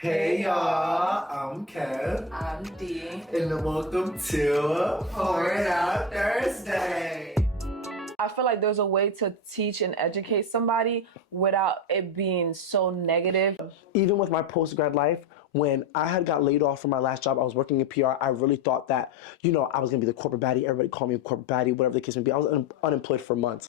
Hey y'all, I'm Kev. I'm Dee. And welcome to Pour It Out Thursday. I feel like there's a way to teach and educate somebody without it being so negative. Even with my post-grad life, when I had got laid off from my last job, I was working in PR, I really thought that, I was going to be the corporate baddie. Everybody called me a corporate baddie, whatever the case may be. I was unemployed for months.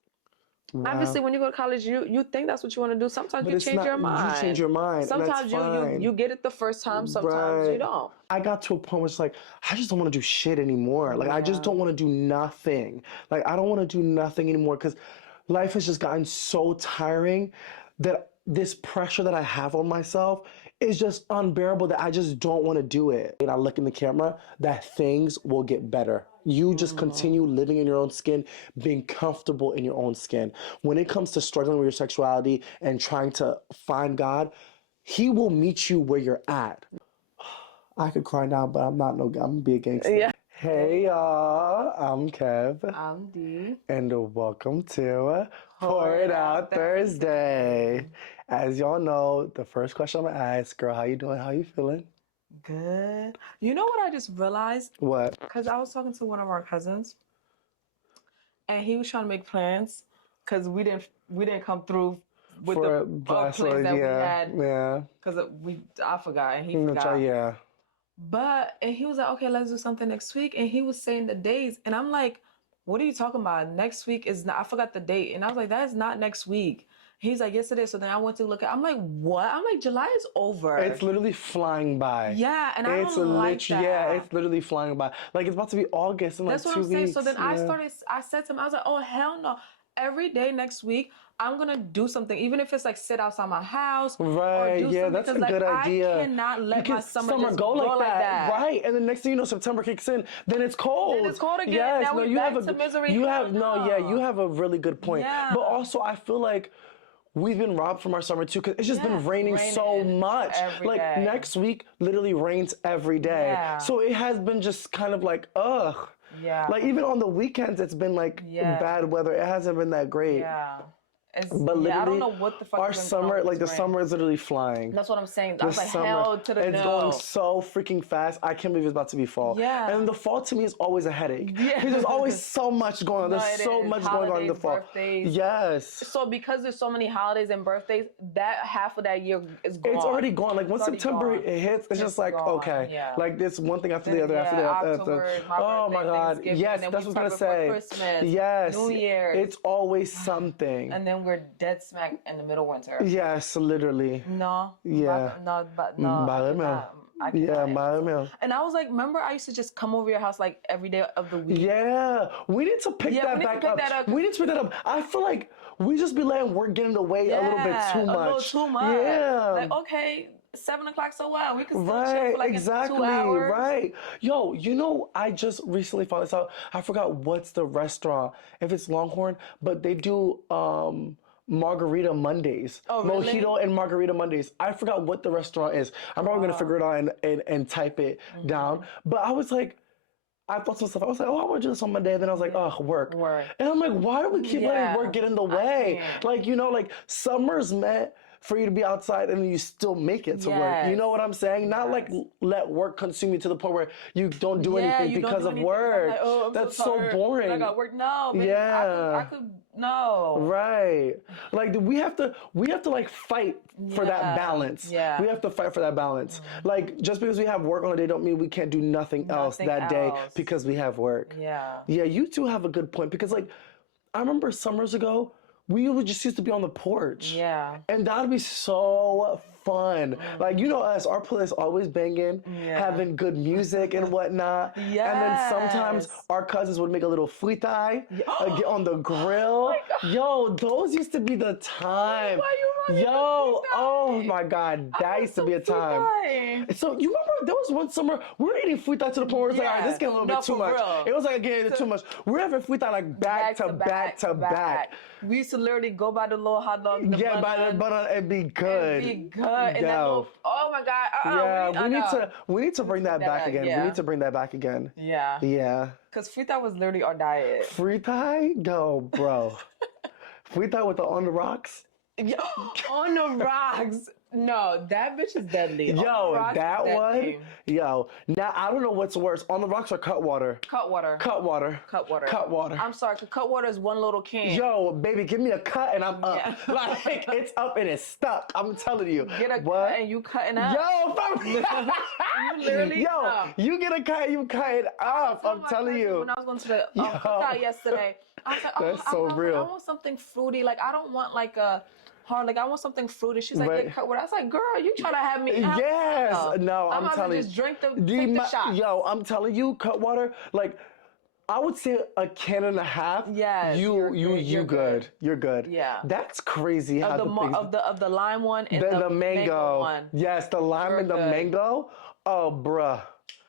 Wow. Obviously, when you go to college, you think that's what you want to do. Sometimes you change your mind. You change your mind. Sometimes you get it the first time. Sometimes you don't. I got to a point where it's like, I just don't want to do shit anymore. Like, I just don't want to do nothing. Like, I don't want to do nothing anymore because life has just gotten so tiring that this pressure that I have on myself is just unbearable that I just don't want to do it. And I look in the camera that things will get better. You just continue living in your own skin, being comfortable in your own skin. When it comes to struggling with your sexuality and trying to find God, He will meet you where you're at. I could cry now, but I'm going to be a gangster. Yeah. Hey y'all, I'm Kev. I'm Dee. And welcome to Pour It Out Thursday. As y'all know, the first question I'm gonna ask, girl, how you doing? How you feeling? Good. You know what I just realized? What? Because I was talking to one of our cousins, and he was trying to make plans because we didn't come through with For the plans that we had. Yeah. Because I forgot and he forgot. Yeah. And he was like, okay, let's do something next week. And he was saying the days. And I'm like, what are you talking about? Next week is not, I forgot the date. And I was like, that is not next week. He's like, yes, it is. So then I went to look at, I'm like, what? I'm like, July is over. It's literally flying by. Yeah, and I don't like that. Yeah, it's literally flying by. Like, it's about to be August in like 2 weeks. That's what I'm saying. So then I said to him, I was like, oh, hell no. Every day next week, I'm going to do something, even if it's like sit outside my house. Right, or do yeah, something, that's a good idea. I cannot let my summer just go like that. Right, and the next thing you know, September kicks in, then it's cold. Then it's cold again. Yes, now no, we're you back have to misery. You have a really good point. Yeah. But also, I feel like we've been robbed from our summer too because it's just been raining so much. Every day. Next week, literally rains every day. Yeah. So it has been just kind of like, ugh. Yeah. Like even on the weekends, it's been like bad weather. It hasn't been that great. Yeah. But literally, I don't know what the fuck our summer, like the summer is literally flying. That's what I'm saying. I was like, hell to the no. It's going so freaking fast. I can't believe it's about to be fall. Yeah. And the fall to me is always a headache. Yeah. Because there's always so much going on. There's so much going on in the fall. Birthdays. Yes. So because there's so many holidays and birthdays, that half of that year is gone. It's already gone. Like once September it hits, it's just like, gone. okay. Yeah. Like this one thing after the other, after the other. October, Oh my God. Yes, that's what I was going to say. Christmas, yes. New Year's. It's always something. And then we're dead smack in the middle of winter. Yes, literally. No. Yeah. No. And I was like, remember I used to just come over your house like every day of the week? Yeah. We need to pick that back up. We need to pick that up. I feel like we just be letting work get in the way a little bit too much. A little too much. Yeah. Like, okay, 7 o'clock, so what? We can still chill for like 2 hours. Right. Yo, I just recently found this out. I forgot what's the restaurant. If it's Longhorn, but they do Margarita Mondays. Oh, really? Mojito and Margarita Mondays. I forgot what the restaurant is. I'm probably going to figure it out and type it down. But I was like, I thought to myself, I was like, oh, I want to do this on Monday. And then I was like, oh, work. And I'm like, why do we keep letting work get in the way? Like, like summer's meant for you to be outside and you still make it to work. You know what I'm saying? Not like let work consume you to the point where you don't do anything because of work. Like, oh, that's so boring. I got work. No, baby, I could no. Right. Like we have to like fight for that balance. Yeah. We have to fight for that balance. Like just because we have work on a day don't mean we can't do nothing else that day because we have work. Yeah. Yeah, you two have a good point because like I remember summers ago we would just used to be on the porch. Yeah. And that would be so fun. Like, us, our playlist always banging, having good music and whatnot. Yes. And then sometimes our cousins would make a little fritai, get on the grill. Yo, those used to be the time. Oh my God, that used to be a time. So you remember there was one summer we were eating fritai to the point where it's like, all right, this is getting a little bit too much. Real. It was like getting too much. We were having fritai like back to back. We used to literally go by the little hot dogs. By the butter, it'd be good. And that little, oh my God. We need to bring that back again. We need to bring that back again. Yeah. Yeah. Because fritai was literally our diet. Fritai? Go, bro. Fritai with the on the rocks? On the rocks. No, that bitch is deadly. On the Yo, Rocks is that one. deadly. Yo, now I don't know what's worse, On the Rocks or Cutwater. Cutwater. Cutwater. Cutwater. Cutwater. I'm sorry, Cutwater is one little can. Yo, baby, give me a cut and I'm up. Yeah. Like it's up and it's stuck. I'm telling you. Get a What? cut and you cutting up. Yo, You literally. yo, you get a cut, you cut it up. I'm My telling cousin you. When I was going to the Yo. cookout yesterday, I was like, oh, That's so real. I want something fruity. Like, I don't want like a hard, like, I want something fruity. She's like, Right. get cut with. I was like, girl, you trying to have me. Yes. No, I'm might as well telling you. just drink take the shot. Yo, I'm telling you, Cutwater, like, I would say a can and a half. Yes, You're good. You're good. Yeah. That's crazy how Of the lime one and the mango one. Yes, the lime You're and the good. mango. Oh, bruh.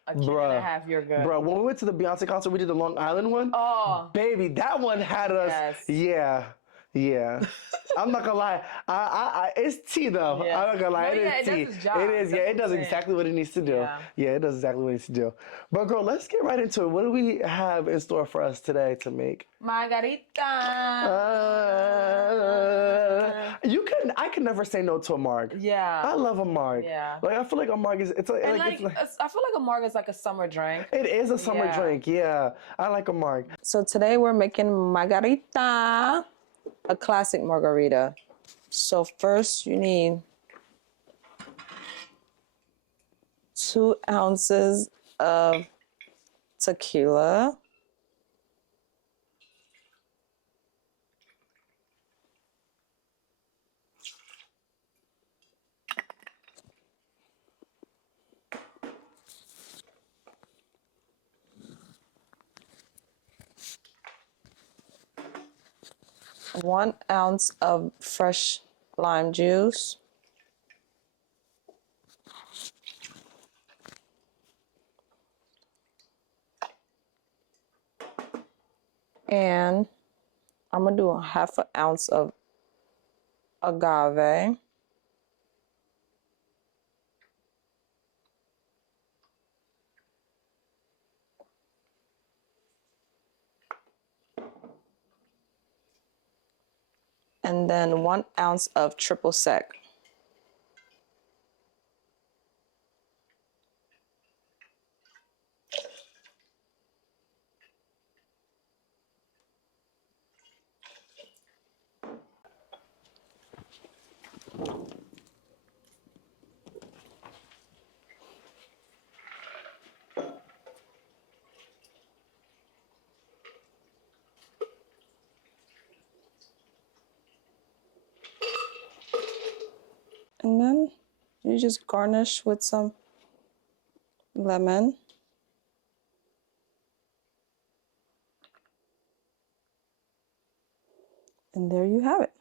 A can and a half, you're good. Bruh, when we went to the Beyonce concert, we did the Long Island one. Oh. Baby, that one had us. Yes. Yeah. Yeah. I'm not gonna lie. It's tea though. Yeah. I'm not gonna lie. No, it yeah, is it tea. does its job. It is. Yeah, it does That's what I'm exactly what it needs to do. Yeah. Yeah, it does exactly what it needs to do. But girl, let's get right into it. What do we have in store for us today to make? Margarita. I can never say no to a marg. Yeah. I love a marg. Yeah. Like I feel like a marg is it's like, And it's like I feel like a marg is like a summer drink. it is a summer Yeah. drink. Yeah, I like a marg. So today we're making margarita, a classic margarita. So first you need 2 ounces of tequila. One ounce of fresh lime juice. And I'm gonna do a half an ounce of agave. And then 1 ounce of triple sec. And then you just garnish with some lemon. And there you have it.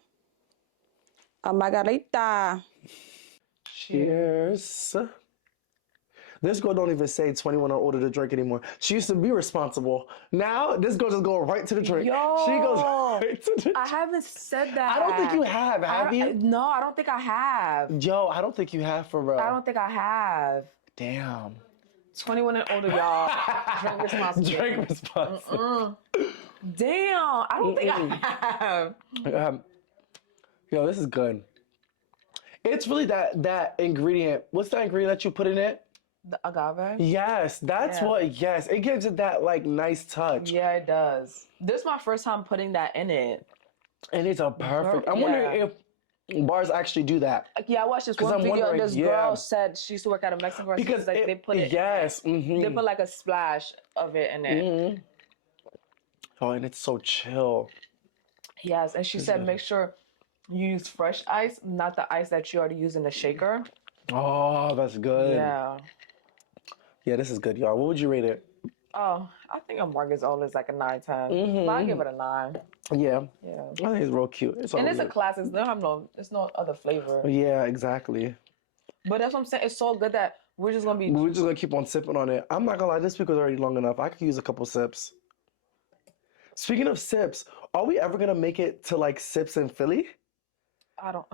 A margarita. Cheers. This girl don't even say 21 or older to drink anymore. She used to be responsible. Now this girl just go right to the drink. Yo, she goes right to the drink. I haven't said that. I don't think you have you? No, I don't think I have. Yo, I don't think you have for real. I don't think I have. Damn. 21 and older, y'all. Drink responsibly. Drink responsibly. Damn, I don't think I have. Yo, this is good. It's really that ingredient. What's that ingredient that you put in it? The agave? Yes, that's yes. It gives it that like nice touch. Yeah, it does. This is my first time putting that in it. And it's a perfect. I'm wondering if bars actually do that. Yeah, I watched this one video. This girl said she used to work at a Mexican restaurant. Because like they put it. Yes. They put like a splash of it in it. Oh, and it's so chill. Yes, and she said make sure you use fresh ice, not the ice that you already use in the shaker. Oh, that's good. Yeah. Yeah, this is good, y'all. What would you rate it? Oh, I think a Margarit's is like a 9, 10. But I give it a 9. Yeah. Yeah. I think it's real cute. It's a classic. There's no other flavor. Yeah, exactly. But that's what I'm saying. It's so good that we're just gonna keep on sipping on it. I'm not gonna lie, this week was already long enough. I could use a couple sips. Speaking of sips, are we ever gonna make it to like sips in Philly? I don't.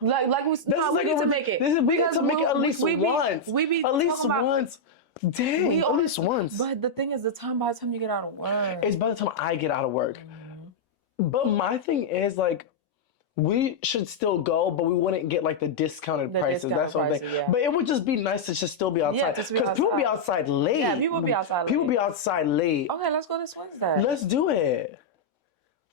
We need to make it. We need to make it at least once. We be at least about, once. Dang, at least once. But the thing is, by the time you get out of work. It's by the time I get out of work. But my thing is like, we should still go, but we wouldn't get like the discounted prices. discounted That's what I'm prices, saying. yeah. But it would just be nice to just still be outside. just be Because people be outside. outside late. Yeah, people be outside People late. be outside late. Okay, let's go this Wednesday. Let's do it.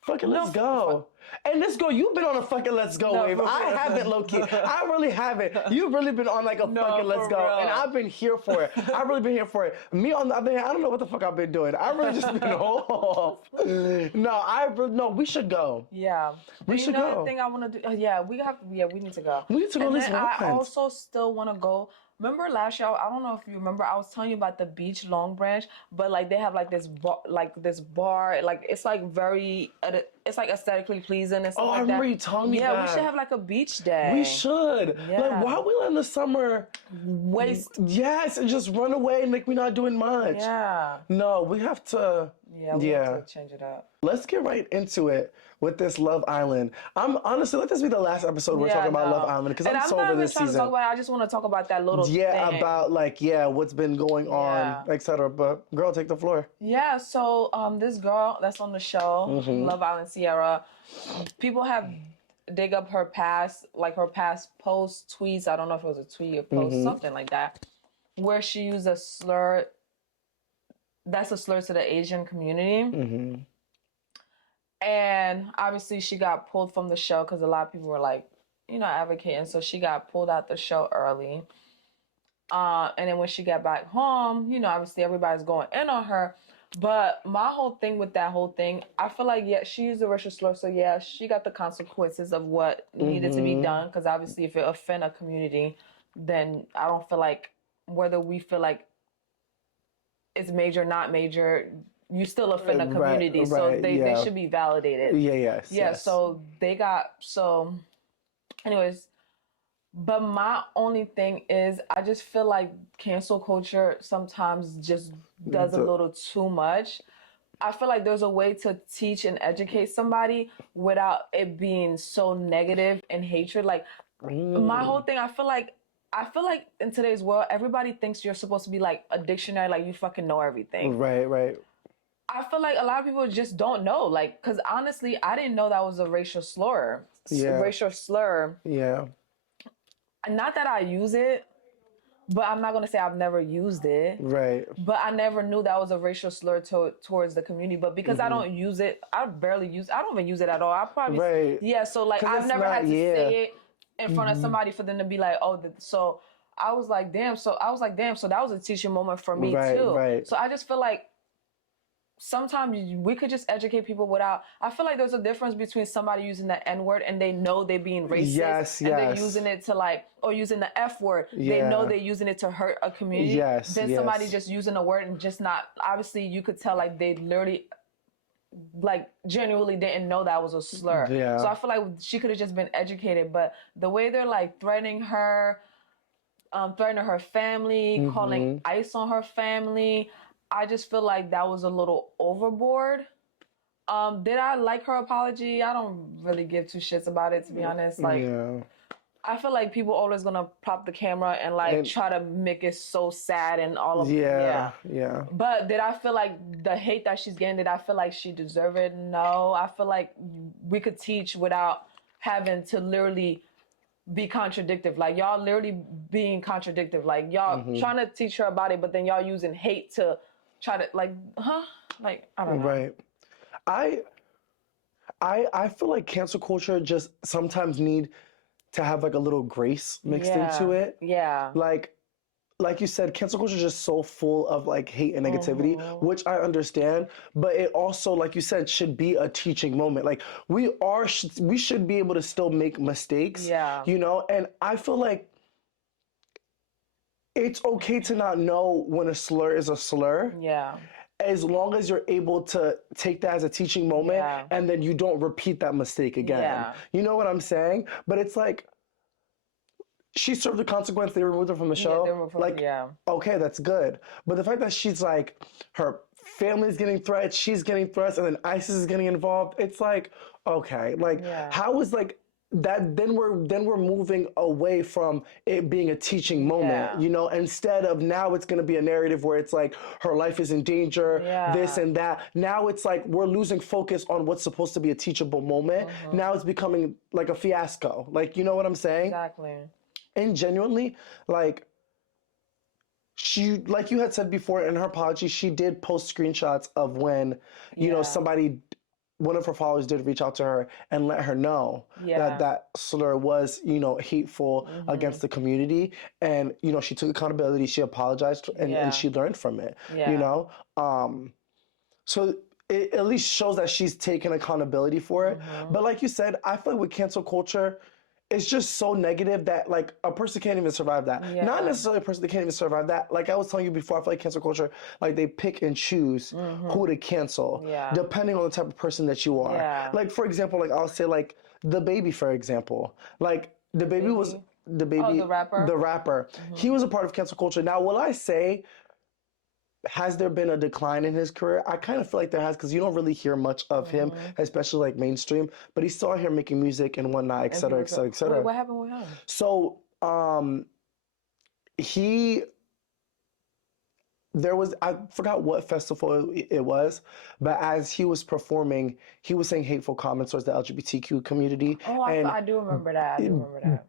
Fucking let's go. And let's go. You've been on a fucking let's go wave. for I real. haven't, low key. I really haven't. You've really been on like a fucking let's for go. real. And I've been here for it. I've really been here for it. Me on the other hand, I don't know what the fuck I've been doing. I've really just been off. No, we should go. Yeah. We should go. The thing I want to do. We need to go. We need to go And this then I once. also still want to go. Remember last year? I don't know if you remember. I was telling you about the beach Long Branch, but like they have like this bar, like it's like very, it's like aesthetically pleasing and stuff Oh, like I remember that. you telling me that. Yeah, we should have like a beach day. We should. Yeah. Like, why are we letting the summer waste. Yes, and just run away and like we're not doing much. Yeah. No, we have to. We have to change it up. Let's get right into it with this Love Island. I'm honestly, let this be the last episode we're talking about Love Island because I'm so over this trying season. to talk about it. I just want to talk about that little thing. About like what's been going on, etc. But girl, take the floor. Yeah, so this girl that's on the show, Love Island Sierra, people have dig up her past posts, tweets. I don't know if it was a tweet or post, something like that, where she used a slur. That's a slur to the Asian community. And obviously she got pulled from the show because a lot of people were like, advocating. So she got pulled out the show early. And then when she got back home, obviously everybody's going in on her. But my whole thing with that whole thing, I feel like, she used a racial slur. So she got the consequences of what needed to be done. Because obviously if it offend a community, then I don't feel like, whether we feel like it's major, not major, you still offend a community. So they should be validated. Yes. So they got, anyways, but my only thing is I just feel like cancel culture sometimes just does a little too much. I feel like there's a way to teach and educate somebody without it being so negative and hatred. Like my whole thing, I feel like in today's world, everybody thinks you're supposed to be like a dictionary, like you fucking know everything. Right. I feel like a lot of people just don't know, like, because honestly, I didn't know that was a racial slur. Racial slur. Yeah. Not that I use it, but I'm not going to say I've never used it. Right. But I never knew that was a racial slur towards the community. But because I don't use it, I don't even use it at all. I probably, so like I've never had to say it in front of somebody for them to be like, so I was like, damn. So that was a teaching moment for me too. Right. So I just feel like sometimes we could just educate people without. I feel like there's a difference between somebody using the N word and they know they're being racist, and they're using it to or using the F word. They know they're using it to hurt a community. Then somebody just using a word and just not. Obviously, you could tell like they literally, like, genuinely didn't know that was a slur. Yeah. So I feel like she could have just been educated, but the way they're like threatening her family, calling ICE on her family, I just feel like that was a little overboard. Did I like her apology? I don't really give two shits about it, to be honest. Like, I feel like people always gonna pop the camera and try to make it so sad and all of yeah. But did I feel like the hate that she's getting, did I feel like she deserved it? No. I feel like we could teach without having to literally be contradictive. Like, y'all literally being contradictive. Like, y'all trying to teach her about it, but then y'all using hate to try to, like, I don't know. Right. I feel like cancel culture just sometimes need to have like a little grace mixed into it. Yeah. Like you said, cancel culture is just so full of like hate and negativity, which I understand, but it also, like you said, should be a teaching moment. Like we should be able to still make mistakes, and I feel like it's okay to not know when a slur is a slur. Yeah. As long as you're able to take that as a teaching moment and then you don't repeat that mistake again. Yeah. You know what I'm saying? But it's like, she served the consequence, they removed her from the show. Yeah, they removed her, okay, that's good. But the fact that she's like, her family's getting threats, she's getting threats, and then ISIS is getting involved, it's like, okay. Like, how is like, that then we're moving away from it being a teaching moment, you know, instead of now it's going to be a narrative where it's like her life is in danger, this and that. Now it's like we're losing focus on what's supposed to be a teachable moment. Now it's becoming like a fiasco. Like, you know what I'm saying? Exactly. And genuinely, like, she, like you had said before in her apology, she did post screenshots of when, you know, one of her followers did reach out to her and let her know that that slur was, you know, hateful against the community. And, you know, she took accountability, she apologized, and she learned from it, you know? So it at least shows that she's taken accountability for it. But like you said, I feel like with cancel culture, it's just so negative that like a person can't even survive that. Not necessarily a person that can't even survive that. Like I was telling you before, I feel like cancel culture, like they pick and choose who to cancel depending on the type of person that you are. Like for example, like I'll say like the baby, for example. Like the baby was the baby, the rapper. The rapper. He was a part of cancel culture. Now, will I say, has there been a decline in his career? I kind of feel like there has, because you don't really hear much of him, especially like mainstream. But he's still out here making music and whatnot, et cetera, et cetera, et cetera. What happened with him? So, there was, I forgot what festival it was, but as he was performing, he was saying hateful comments towards the LGBTQ community. Oh, I do remember that.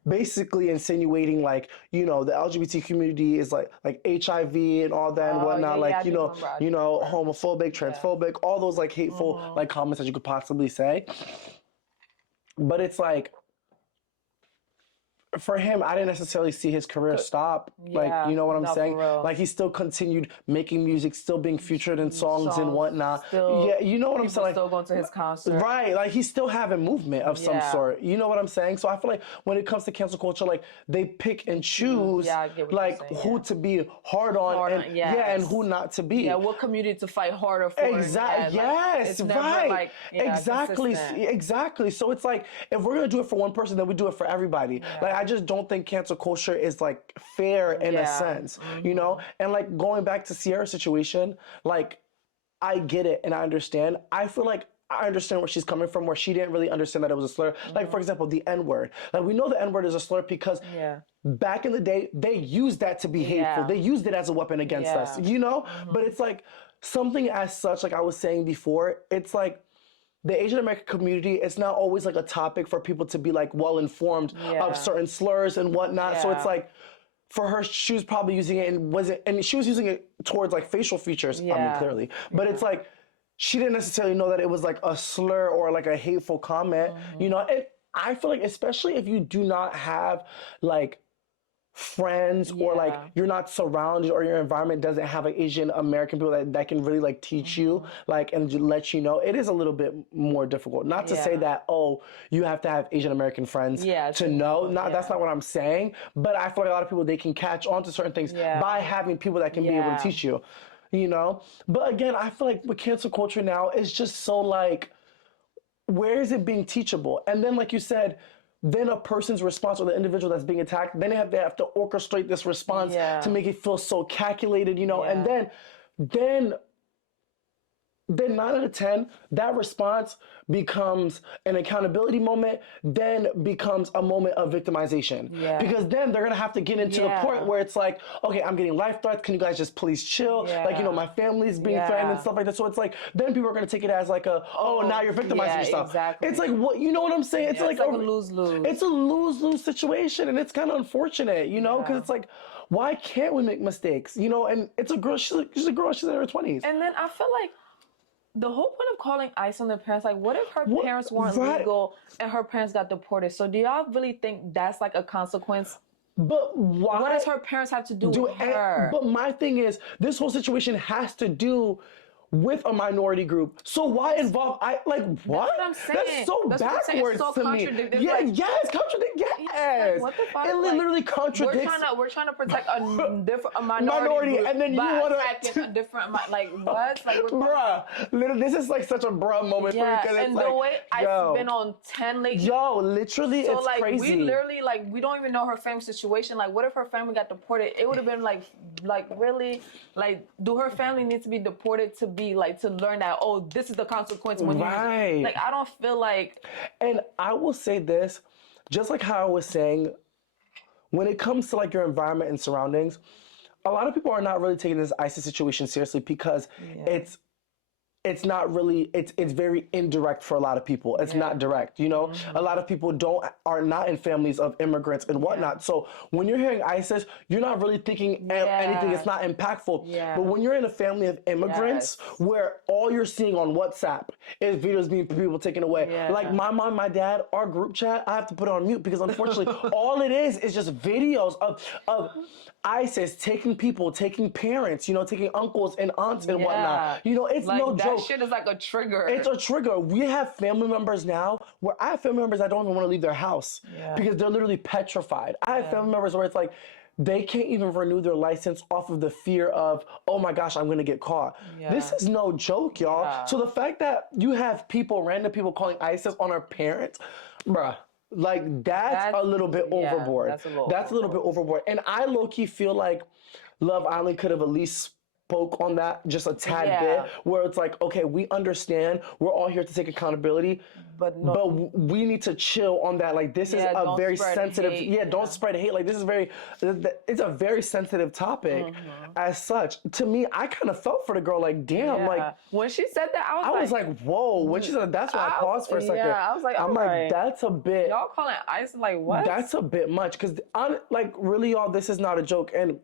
Basically insinuating like, you know, the LGBT community is like HIV and all that and whatnot, like, you know, homophobic, transphobic, all those like hateful like comments that you could possibly say. But it's like, for him, I didn't necessarily see his career stop. Like, you know what I'm saying? Like, he still continued making music, still being featured in songs and whatnot. You know what I'm saying? Like, still going to his concert. Right. Like, he's still having movement of some sort. You know what I'm saying? So I feel like when it comes to cancel culture, like, they pick and choose, like, who to be hard on and who not to be. Yeah, what community to fight harder for. Exactly. Yes, right. Exactly. So it's like, if we're going to do it for one person, then we do it for everybody. Like, I just don't think cancel culture is like fair in a sense, you know? And like going back to Sierra's situation, like I get it and I understand. I feel like I understand where she's coming from, where she didn't really understand that it was a slur. Like, for example, the N-word. Like, we know the N-word is a slur because back in the day, they used that to be hateful. They used it as a weapon against us, you know? But it's like something as such, like I was saying before, it's like, the Asian American community, it's not always like a topic for people to be like well informed of certain slurs and whatnot. So it's like, for her, she was probably using it and she was using it towards like facial features, I mean, clearly. But it's like, she didn't necessarily know that it was like a slur or like a hateful comment, you know? And I feel like, especially if you do not have like friends or like you're not surrounded or your environment doesn't have like Asian American people that can really like teach you like and let you know, it is a little bit more difficult. Not to say that, oh, you have to have Asian American friends to know. That's not what I'm saying. But I feel like a lot of people, they can catch on to certain things by having people that can be able to teach you, you know? But again, I feel like with cancel culture now, it's just so like, where is it being teachable? And then like you said, then a person's response or the individual that's being attacked, then they have to orchestrate this response to make it feel so calculated, you know, and then 9 out of 10, that response becomes an accountability moment, then becomes a moment of victimization. Because then they're gonna have to get into the point where it's like, okay, I'm getting life threats, can you guys just please chill? Like, you know, my family's being threatened and stuff like that. So it's like, then people are gonna take it as like a, now you're victimizing yourself. Exactly. It's like, what, you know what I'm saying? It's like a lose-lose. It's a lose-lose situation, and it's kind of unfortunate, you know, because it's like, why can't we make mistakes? You know, and it's a girl, she's a girl, she's in her 20s. And then I feel like, the whole point of calling ICE on their parents, like, what if her parents weren't legal and her parents got deported? So do y'all really think that's like a consequence? But why? What does her parents have to do with her? But my thing is, this whole situation has to do with a minority group. So why involve what? That's what I'm saying. That's so backwards so to me. Yes. What the fuck? It literally contradicts. We're trying to protect a minority group, and then you want to a different like what? Like, bruh, literally, this is like such a bruh moment for me, because it's and like, the way I've been on 10 lately. Yo, literally, so it's like, crazy. We literally like, we don't even know her family situation. Like, what if her family got deported? It would have been like really, like, do her family need to be deported to be like, to learn that, oh, this is the consequence when you, like, I don't feel like. And I will say this, just like how I was saying, when it comes to like your environment and surroundings, a lot of people are not really taking this ISIS situation seriously because it's not really it's very indirect for a lot of people. It's not direct, you know. A lot of people are not in families of immigrants and whatnot. So when you're hearing ISIS, you're not really thinking anything. It's not impactful. But when you're in a family of immigrants, where all you're seeing on WhatsApp is videos being people taken away. Like my mom, my dad, our group chat, I have to put it on mute because unfortunately, all it is just videos of ISIS taking people, taking parents, you know, taking uncles and aunts and whatnot. You know, it's like, no joke. That shit is like a trigger. It's a trigger. We have family members now where I have family members that don't even want to leave their house because they're literally petrified. I have family members where it's like they can't even renew their license off of the fear of, oh my gosh, I'm going to get caught. This is no joke, y'all. So the fact that you have people, random people calling ISIS on our parents, bruh. Like that's a little bit overboard. That's a little bit overboard. And I low-key feel like Love Island could have at least spoke on that just a tad bit, where it's like, okay, we understand, we're all here to take accountability, but we need to chill on that. Like this is a very sensitive don't spread hate. Like this is it's a very sensitive topic as such. To me, I kind of felt for the girl, like damn, like when she said that, I was like whoa. When she said that's why I paused for a second. I was like, I'm like, that's a bit, y'all calling ISIS like what? That's a bit much, because like really, y'all, this is not a joke. And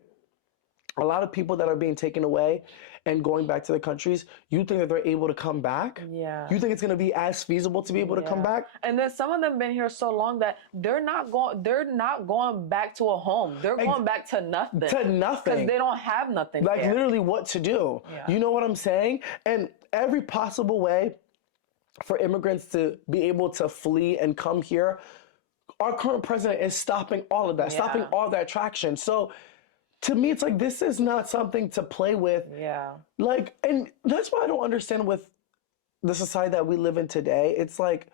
a lot of people that are being taken away and going back to their countries, you think that they're able to come back? Yeah. You think it's going to be as feasible to be able to come back? And then some of them been here so long that they're not going back to a home. They're going back to nothing. To nothing. Because they don't have nothing like there. Literally what to do. Yeah. You know what I'm saying? And every possible way for immigrants to be able to flee and come here, our current president is stopping all of that, stopping all that traction. So to me, it's like, this is not something to play with. Yeah. Like, and that's why I don't understand with the society that we live in today. It's like,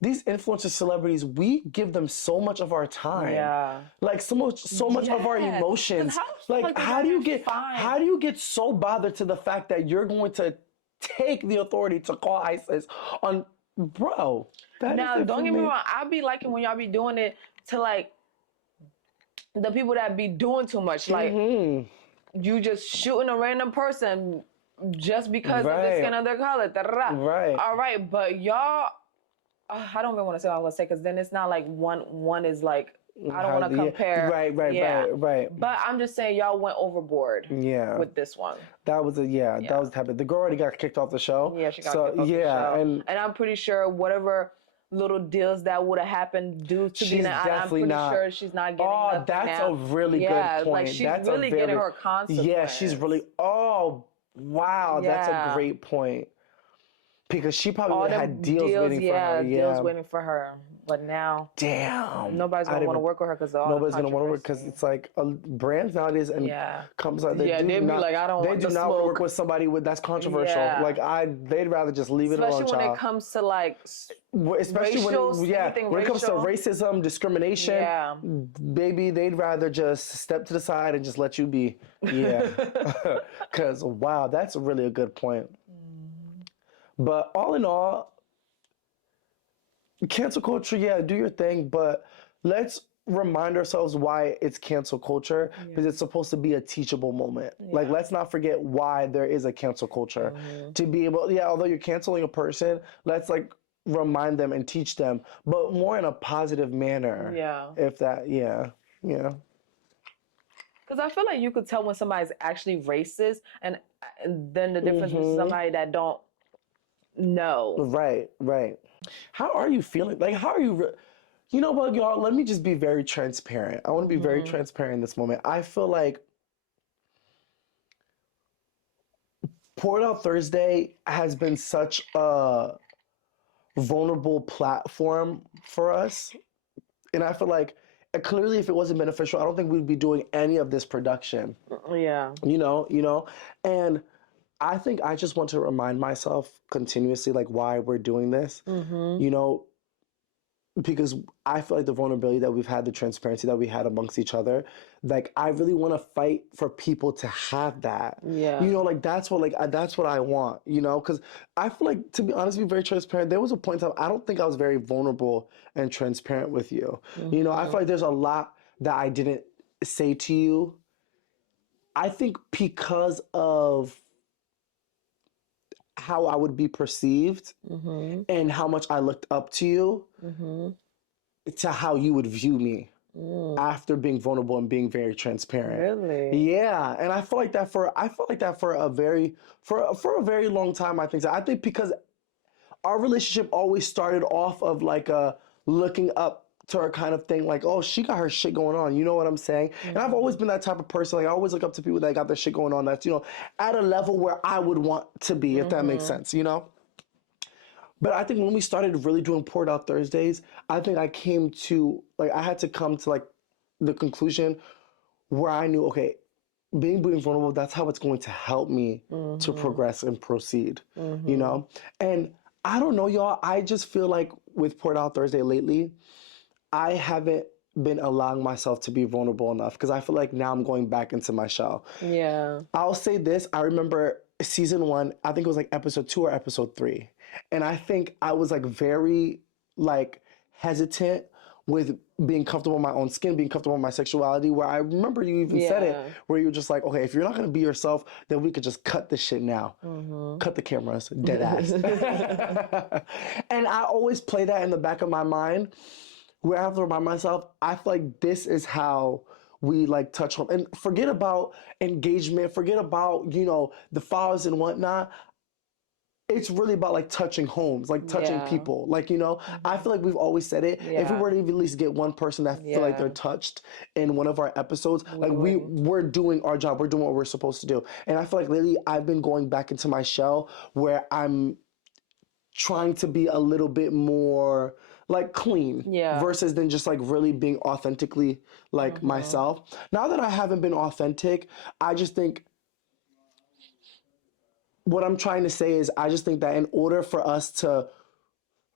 these influencer celebrities, we give them so much of our time. Yeah. Like so much of our emotions. Like how do you get so bothered to the fact that you're going to take the authority to call ISIS on, bro? Now, don't get me wrong. I be liking when y'all be doing it to like the people that be doing too much, like you just shooting a random person just because of the skin of their color. Right. All right, but y'all, I don't even want to say what I was gonna say, because then it's not like one is like, I don't want to compare. Right. But I'm just saying y'all went overboard. With this one. That was that was the type of, the girl already got kicked off the show. Yeah, she got kicked off the show. And I'm pretty sure whatever little deals that would have happened due to being an I'm pretty sure she's not getting nothing that's now. A really good point. Like she's really getting her consequence. Yeah, she's really, wow, that's a great point. Because she probably had deals waiting for her. Deals waiting for her. But now, damn, nobody's gonna want to work with her because nobody's gonna want to work because it's like brands nowadays and companies like they'd be like, I don't want the smoke. They do not work with somebody that's controversial. Like they'd rather just leave it alone. Especially when it comes to like, especially when it comes to racism, discrimination, baby, they'd rather just step to the side and just let you be. Yeah, because wow, that's really a good point. But all in all, cancel culture, do your thing, but let's remind ourselves why it's cancel culture, because it's supposed to be a teachable moment. Like, let's not forget why there is a cancel culture. To be able, although you're canceling a person, let's like remind them and teach them, but more in a positive manner. If that, Because I feel like you could tell when somebody's actually racist, and then the difference with somebody that don't know. Right. How are you feeling? Like, how are you? You know what, y'all? Let me just be very transparent. I want to be very transparent in this moment. I feel like Pour It Out Thursday has been such a vulnerable platform for us. And I feel like clearly if it wasn't beneficial, I don't think we'd be doing any of this production. Yeah. You know? And I think I just want to remind myself continuously, like, why we're doing this. You know, because I feel like the vulnerability that we've had, the transparency that we had amongst each other, like I really want to fight for people to have that. Yeah. Like that's what I want, because I feel like, to be honest, be very transparent. There was a point in time I don't think I was very vulnerable and transparent with you. I feel like there's a lot that I didn't say to you. I think because of how I would be perceived and how much I looked up to you to how you would view me after being vulnerable and being very transparent. Really? Yeah, and I feel like that for a very long time. I think so. I think because our relationship always started off of like a looking up to her kind of thing, like, oh, she got her shit going on. You know what I'm saying? And I've always been that type of person. Like, I always look up to people that got their shit going on. That's, at a level where I would want to be, if that makes sense, But I think when we started really doing Poured Out Thursdays, I think I had to come to like the conclusion where I knew, okay, being vulnerable, that's how it's going to help me to progress and proceed, And I don't know, y'all, I just feel like with Poured Out Thursday lately, I haven't been allowing myself to be vulnerable enough because I feel like now I'm going back into my shell. Yeah. I'll say this. I remember season 1, I think it was like episode 2 or episode 3. And I think I was like very like hesitant with being comfortable in my own skin, being comfortable in my sexuality, where I remember you even said it, where you were just like, okay, if you're not going to be yourself, then we could just cut this shit now. Cut the cameras, dead ass. And I always play that in the back of my mind, where I have to remind myself, I feel like this is how we like touch home. And forget about engagement, forget about, the followers and whatnot. It's really about like touching homes, like touching people. Like, I feel like we've always said it. If we were to at least get one person that feel like they're touched in one of our episodes, like we're doing our job. We're doing what we're supposed to do. And I feel like lately I've been going back into my shell where I'm trying to be a little bit more like clean versus than just like really being authentically like myself. Now that I haven't been authentic, I just think what I'm trying to say is I just think that in order for us to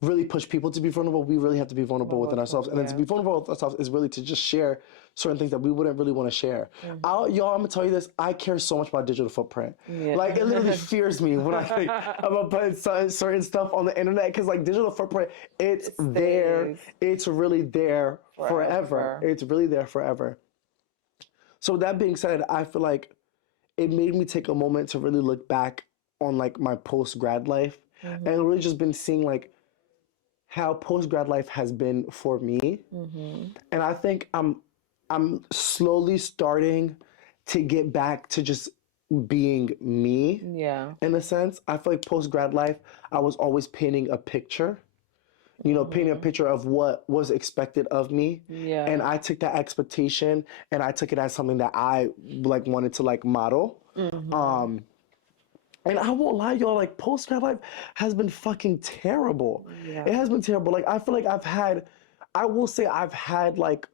really push people to be vulnerable, we really have to be vulnerable within ourselves. And then to be vulnerable with ourselves is really to just share certain things that we wouldn't really want to share. Y'all, I'm gonna tell you this, I care so much about digital footprint. Like, it literally fears me when I think about putting certain stuff on the internet, because like digital footprint, it's there, it's really there forever. It's really there forever. So with that being said, I feel like it made me take a moment to really look back on like my post-grad life and really just been seeing like how post-grad life has been for me. And I think I'm slowly starting to get back to just being me. In a sense, I feel like post-grad life, I was always painting a picture, painting a picture of what was expected of me. And I took that expectation and I took it as something that I like wanted to like model. And I won't lie, y'all, like post-grad life has been fucking terrible. It has been terrible. Like I feel like I will say I've had like,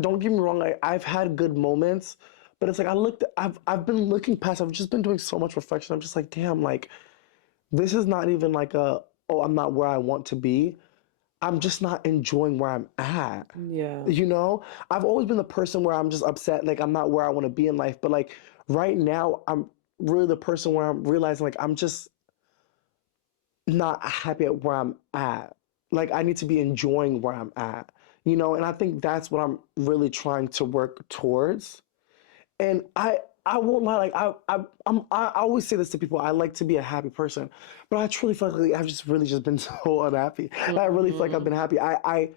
don't get me wrong, like I've had good moments, but it's like I've been looking past, I've just been doing so much reflection. I'm just like, damn, like this is not even like I'm not where I want to be. I'm just not enjoying where I'm at. I've always been the person where I'm just upset, like I'm not where I want to be in life. But like right now, I'm really the person where I'm realizing like I'm just not happy at where I'm at. Like I need to be enjoying where I'm at, and I think that's what I'm really trying to work towards. And I won't lie, like I always say this to people. I like to be a happy person, but I truly feel like I've just really just been so unhappy. I really feel like I've been happy. I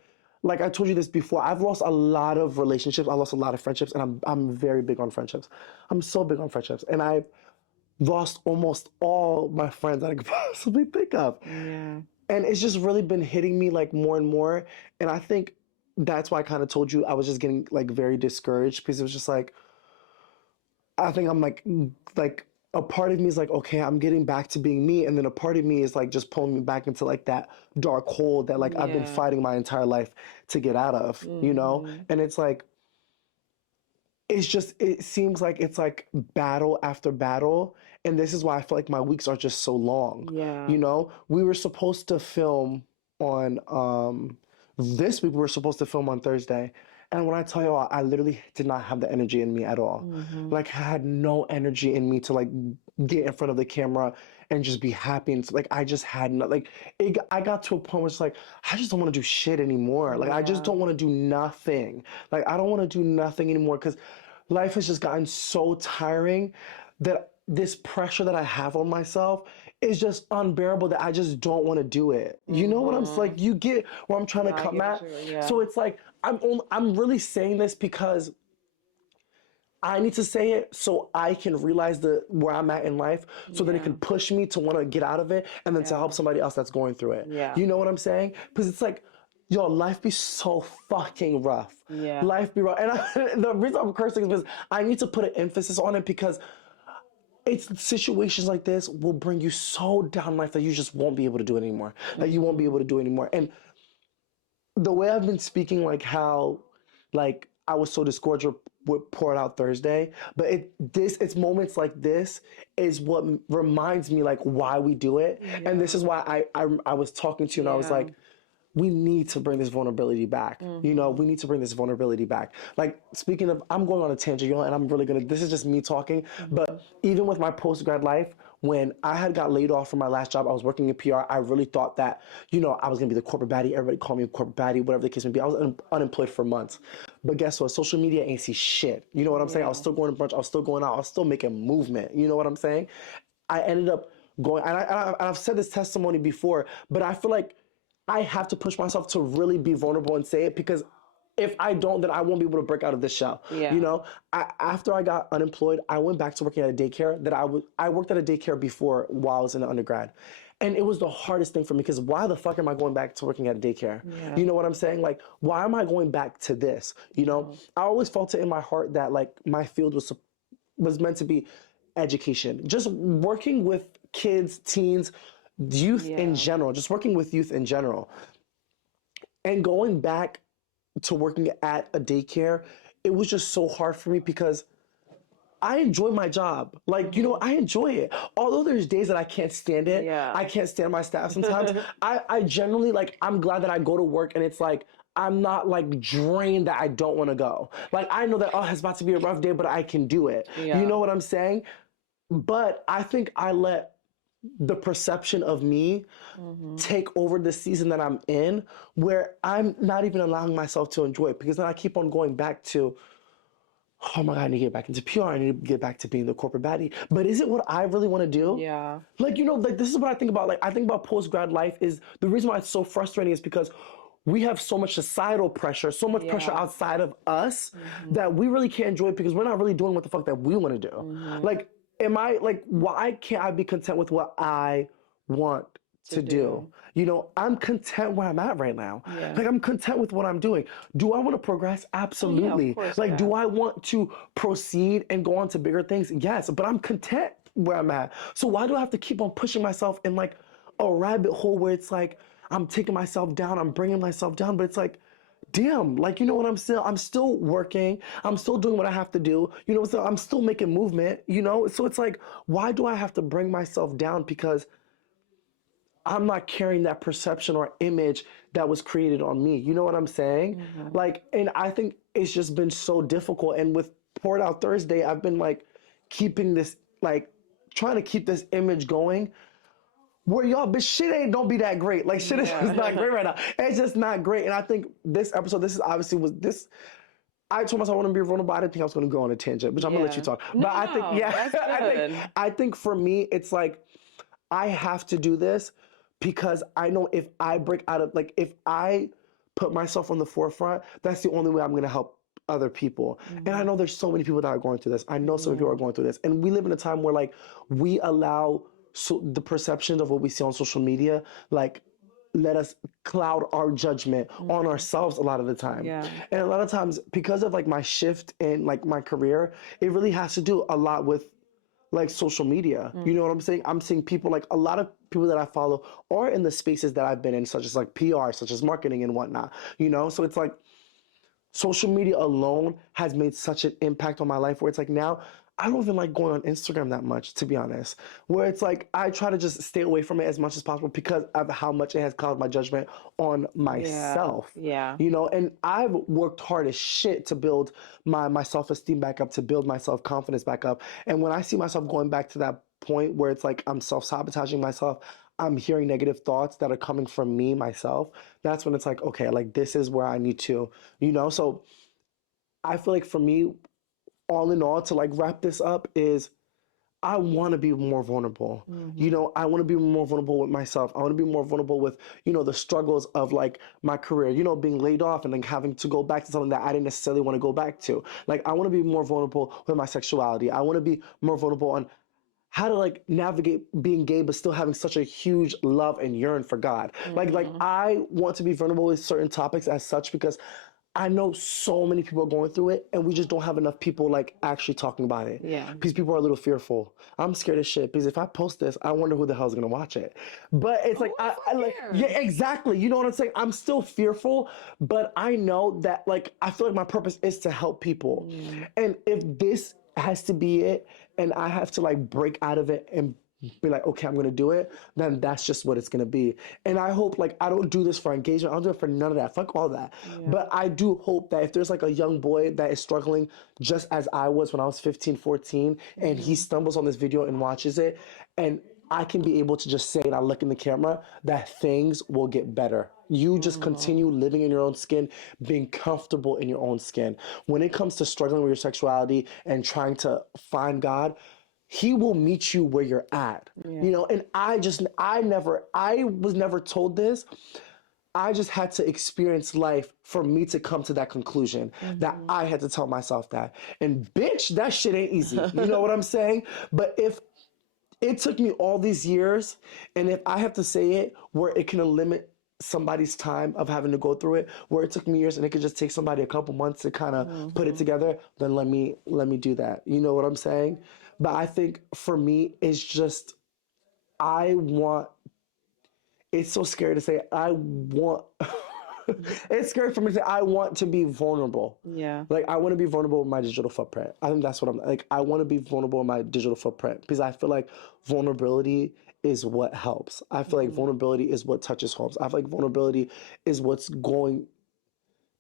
like I told you this before. I've lost a lot of relationships. I lost a lot of friendships, and I'm very big on friendships. I'm so big on friendships, and I've lost almost all my friends that I could possibly think of. And it's just really been hitting me like more and more. And I think that's why I kind of told you I was just getting like very discouraged, because it was just like, I think I'm like a part of me is like, okay, I'm getting back to being me. And then a part of me is like just pulling me back into like that dark hole that like I've been fighting my entire life to get out of, And it's like, it seems like it's like battle after battle. And this is why I feel like my weeks are just so long. We were supposed to film on This week we were supposed to film on Thursday. And when I tell you all, I literally did not have the energy in me at all. Like I had no energy in me to like get in front of the camera and just be happy. And like I just had no like I got to a point where it's like I just don't want to do shit anymore. Like I just don't want to do nothing. Like I don't want to do nothing anymore because life has just gotten so tiring that this pressure that I have on myself is just unbearable that I just don't want to do it. You know what I'm saying? Like you get where I'm trying to I come get at. you, yeah. So it's like I'm really saying this because I need to say it so I can realize where I'm at in life so that it can push me to want to get out of it and then to help somebody else that's going through it. Yeah. You know what I'm saying? Because it's like, yo, life be so fucking rough. Yeah. Life be rough. And the reason I'm cursing is because I need to put an emphasis on it because it's situations like this will bring you so down in life that you just won't be able to do it anymore. Like you won't be able to do it anymore. And the way I've been speaking, like how, like I was so discouraged with Pour It Out Thursday, but it's moments like this is what reminds me like why we do it, and this is why I was talking to you and I was like, we need to bring this vulnerability back. You know, we need to bring this vulnerability back. Like speaking of, I'm going on a tangent, you know, and I'm really gonna. This is just me talking, but even with my post grad life. When I had got laid off from my last job, I was working in PR. I really thought that, you know, I was gonna be the corporate baddie. Everybody called me a corporate baddie, whatever the case may be. I was unemployed for months. But guess what? Social media ain't see shit. You know what I'm saying? I was still going to brunch. I was still going out. I was still making movement. You know what I'm saying? I ended up going, and I've said this testimony before, but I feel like I have to push myself to really be vulnerable and say it because if I don't, then I won't be able to break out of this shell. Yeah. You know, after I got unemployed, I went back to working at a daycare that I worked at a daycare before while I was in the undergrad. And it was the hardest thing for me because why the fuck am I going back to working at a daycare? You know what I'm saying? Like, why am I going back to this? You know, I always felt it in my heart that like my field was meant to be education. Just working with kids, teens, youth in general, just working with youth in general. And going back to working at a daycare, it was just so hard for me because I enjoy my job. Like, you know, I enjoy it. Although there's days that I can't stand it. I can't stand my staff sometimes. I generally like, I'm glad that I go to work and it's like, I'm not like drained that I don't want to go. Like, I know that, oh, it's about to be a rough day, but I can do it. You know what I'm saying? But I think I let the perception of me take over the season that I'm in where I'm not even allowing myself to enjoy it because then I keep on going back to, oh my God, I need to get back into PR. I need to get back to being the corporate baddie. But is it what I really want to do? Yeah. Like, you know, like this is what I think about. Like, I think about post-grad life is the reason why it's so frustrating is because we have so much societal pressure, so much pressure outside of us that we really can't enjoy it because we're not really doing what the fuck that we want to do. Like, why can't I be content with what I want to do? You know, I'm content where I'm at right now. Like, I'm content with what I'm doing. Do I want to progress? Absolutely. Like, do I want to proceed and go on to bigger things? Yes, but I'm content where I'm at. So why do I have to keep on pushing myself in like a rabbit hole where it's like, I'm taking myself down, I'm bringing myself down, but it's like, damn, like, you know what, I'm still working, I'm still doing what I have to do, you know, so I'm still making movement, you know, so it's like, why do I have to bring myself down because I'm not carrying that perception or image that was created on me, you know what I'm saying? Like, and I think it's just been so difficult, and with Pour It Out Thursday, I've been like, keeping this, like, trying to keep this image going, where y'all, but shit don't be that great. Like shit is not great right now. It's just not great. And I think this episode, this is obviously was this. I told myself I want to be vulnerable. I didn't think I was going to go on a tangent, which I'm gonna let you talk. But I think, that's good. I think for me, it's like I have to do this because I know if I break out of like if I put myself on the forefront, that's the only way I'm gonna help other people. And I know there's so many people that are going through this. I know so many people are going through this, and we live in a time where like we allow the perception of what we see on social media, like let us cloud our judgment on ourselves a lot of the time. And a lot of times because of like my shift in like my career, it really has to do a lot with like social media. You know what I'm saying? I'm seeing people, like a lot of people that I follow are in the spaces that I've been in, such as like PR, such as marketing and whatnot, you know? So it's like social media alone has made such an impact on my life where it's like now I don't even like going on Instagram that much, to be honest. Where it's like I try to just stay away from it as much as possible because of how much it has clouded my judgment on Yeah. myself. Yeah. You know, and I've worked hard as shit to build my self-esteem back up, to build my self-confidence back up. And when I see myself going back to that point where it's like I'm self-sabotaging myself, I'm hearing negative thoughts that are coming from me, myself, that's when it's like, okay, like this is where I need to, you know? So I feel like for me, all in all, to like wrap this up is I want to be more vulnerable. You know, I want to be more vulnerable with myself. I want to be more vulnerable with, you know, the struggles of like my career, you know, being laid off and like having to go back to something that I didn't necessarily want to go back to. Like, I want to be more vulnerable with my sexuality. I want to be more vulnerable on how to like navigate being gay but still having such a huge love and yearn for God. Like I want to be vulnerable with certain topics as such because I know so many people are going through it and we just don't have enough people like actually talking about it. Yeah. Because people are a little fearful. I'm scared as shit because if I post this, I wonder who the hell's gonna watch it. But it's like I like yeah, exactly. You know what I'm saying? I'm still fearful, but I know that like I feel like my purpose is to help people. And if this has to be it and I have to like break out of it and be like, okay, I'm gonna do it, then that's just what it's gonna be. And I hope like I don't do this for engagement, I don't do it for none of that. Fuck all that. But I do hope that if there's like a young boy that is struggling just as I was when I was 15, 14, and he stumbles on this video and watches it, and I can be able to just say, and I look in the camera, that things will get better. You just continue living in your own skin, being comfortable in your own skin. When it comes to struggling with your sexuality and trying to find God, he will meet you where you're at. You know, and I was never told this. I just had to experience life for me to come to that conclusion that I had to tell myself that. And bitch, that shit ain't easy. You know what I'm saying? But if it took me all these years, and if I have to say it where it can limit somebody's time of having to go through it, where it took me years and it could just take somebody a couple months to kind of put it together, then let me do that. You know what I'm saying? But I think for me, it's just I want. It's so scary to say I want. It's scary for me to say I want to be vulnerable. Yeah. Like I want to be vulnerable with my digital footprint. I think that's what I'm like. I want to be vulnerable in my digital footprint because I feel like vulnerability is what helps. I feel like vulnerability is what touches homes. I feel like vulnerability is what's going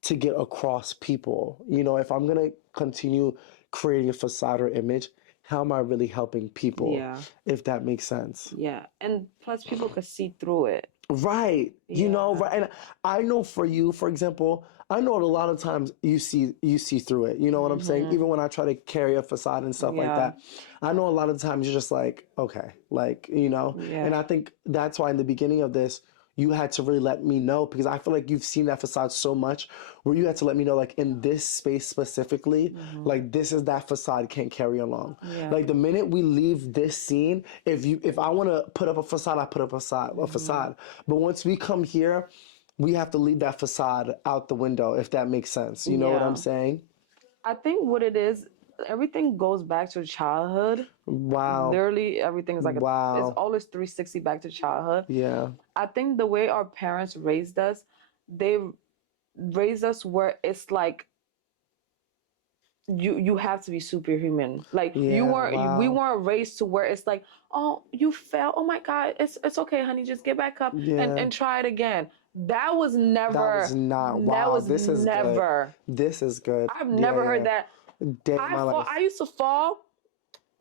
to get across people. You know, if I'm gonna continue creating a facade or image, how am I really helping people? Yeah. If that makes sense. Yeah. And plus people could see through it. Right. You know, Yeah. right. And I know for you, for example, I know a lot of times you see through it. You know what I'm saying? Even when I try to carry a facade and stuff like Yeah. that. I know a lot of times you're just like, okay, like, you know. Yeah. And I think that's why in the beginning of this, you had to really let me know because I feel like you've seen that facade so much where you had to let me know like in this space specifically, like this is that facade can't carry along. Yeah. Like the minute we leave this scene, if I want to put up a facade, I put up a facade. But once we come here, we have to leave that facade out the window, if that makes sense. You know what Yeah. I'm saying? I think what it is, everything goes back to childhood. Wow. Literally everything is like it's Wow. always 360 back to childhood. Yeah. I think the way our parents raised us, they raised us where it's like you have to be superhuman. Like Yeah, we wow. weren't raised to where it's like, oh, you fell. Oh my God, it's okay, honey. Just get back up Yeah. and try it again. That was never. That was not. That Wow. was This is never. good. This is good. I've never heard that. Day of my life. I used to fall.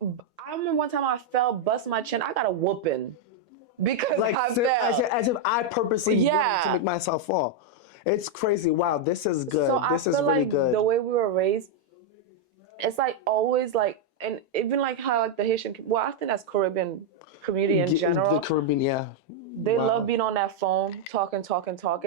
I remember one time I fell, bust my chin. I got a whooping because Like I as fell. if I purposely wanted to Yeah. make myself fall. It's crazy. Wow, this is good. So I This is feel really like good. the way we were raised, it's like always like, and even like how like the Haitian, well, I think that's Caribbean community in The general. Caribbean, yeah. They Wow. love being on that phone, talking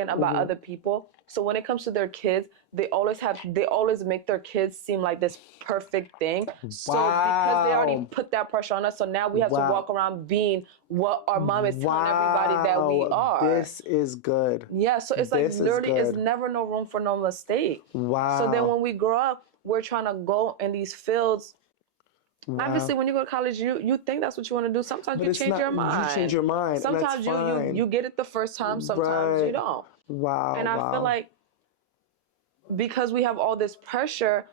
about other people. So when it comes to their kids, they always make their kids seem like this perfect thing. So because they already Wow. put that pressure on us, so now we have to Wow. walk around being what our mom is telling everybody that we Wow. are. This is good. Yeah, so it's like This is literally, it's good. never no room for no mistake. Wow. So then when we grow up, we're trying to go in these fields. Wow. Obviously, when you go to college, you think that's what you want to do. Sometimes But you it's change not, your mind. you change your mind. And Sometimes that's fine. you get it the first time. Sometimes you Right. don't. Wow. And I wow. feel like because we have all this pressure,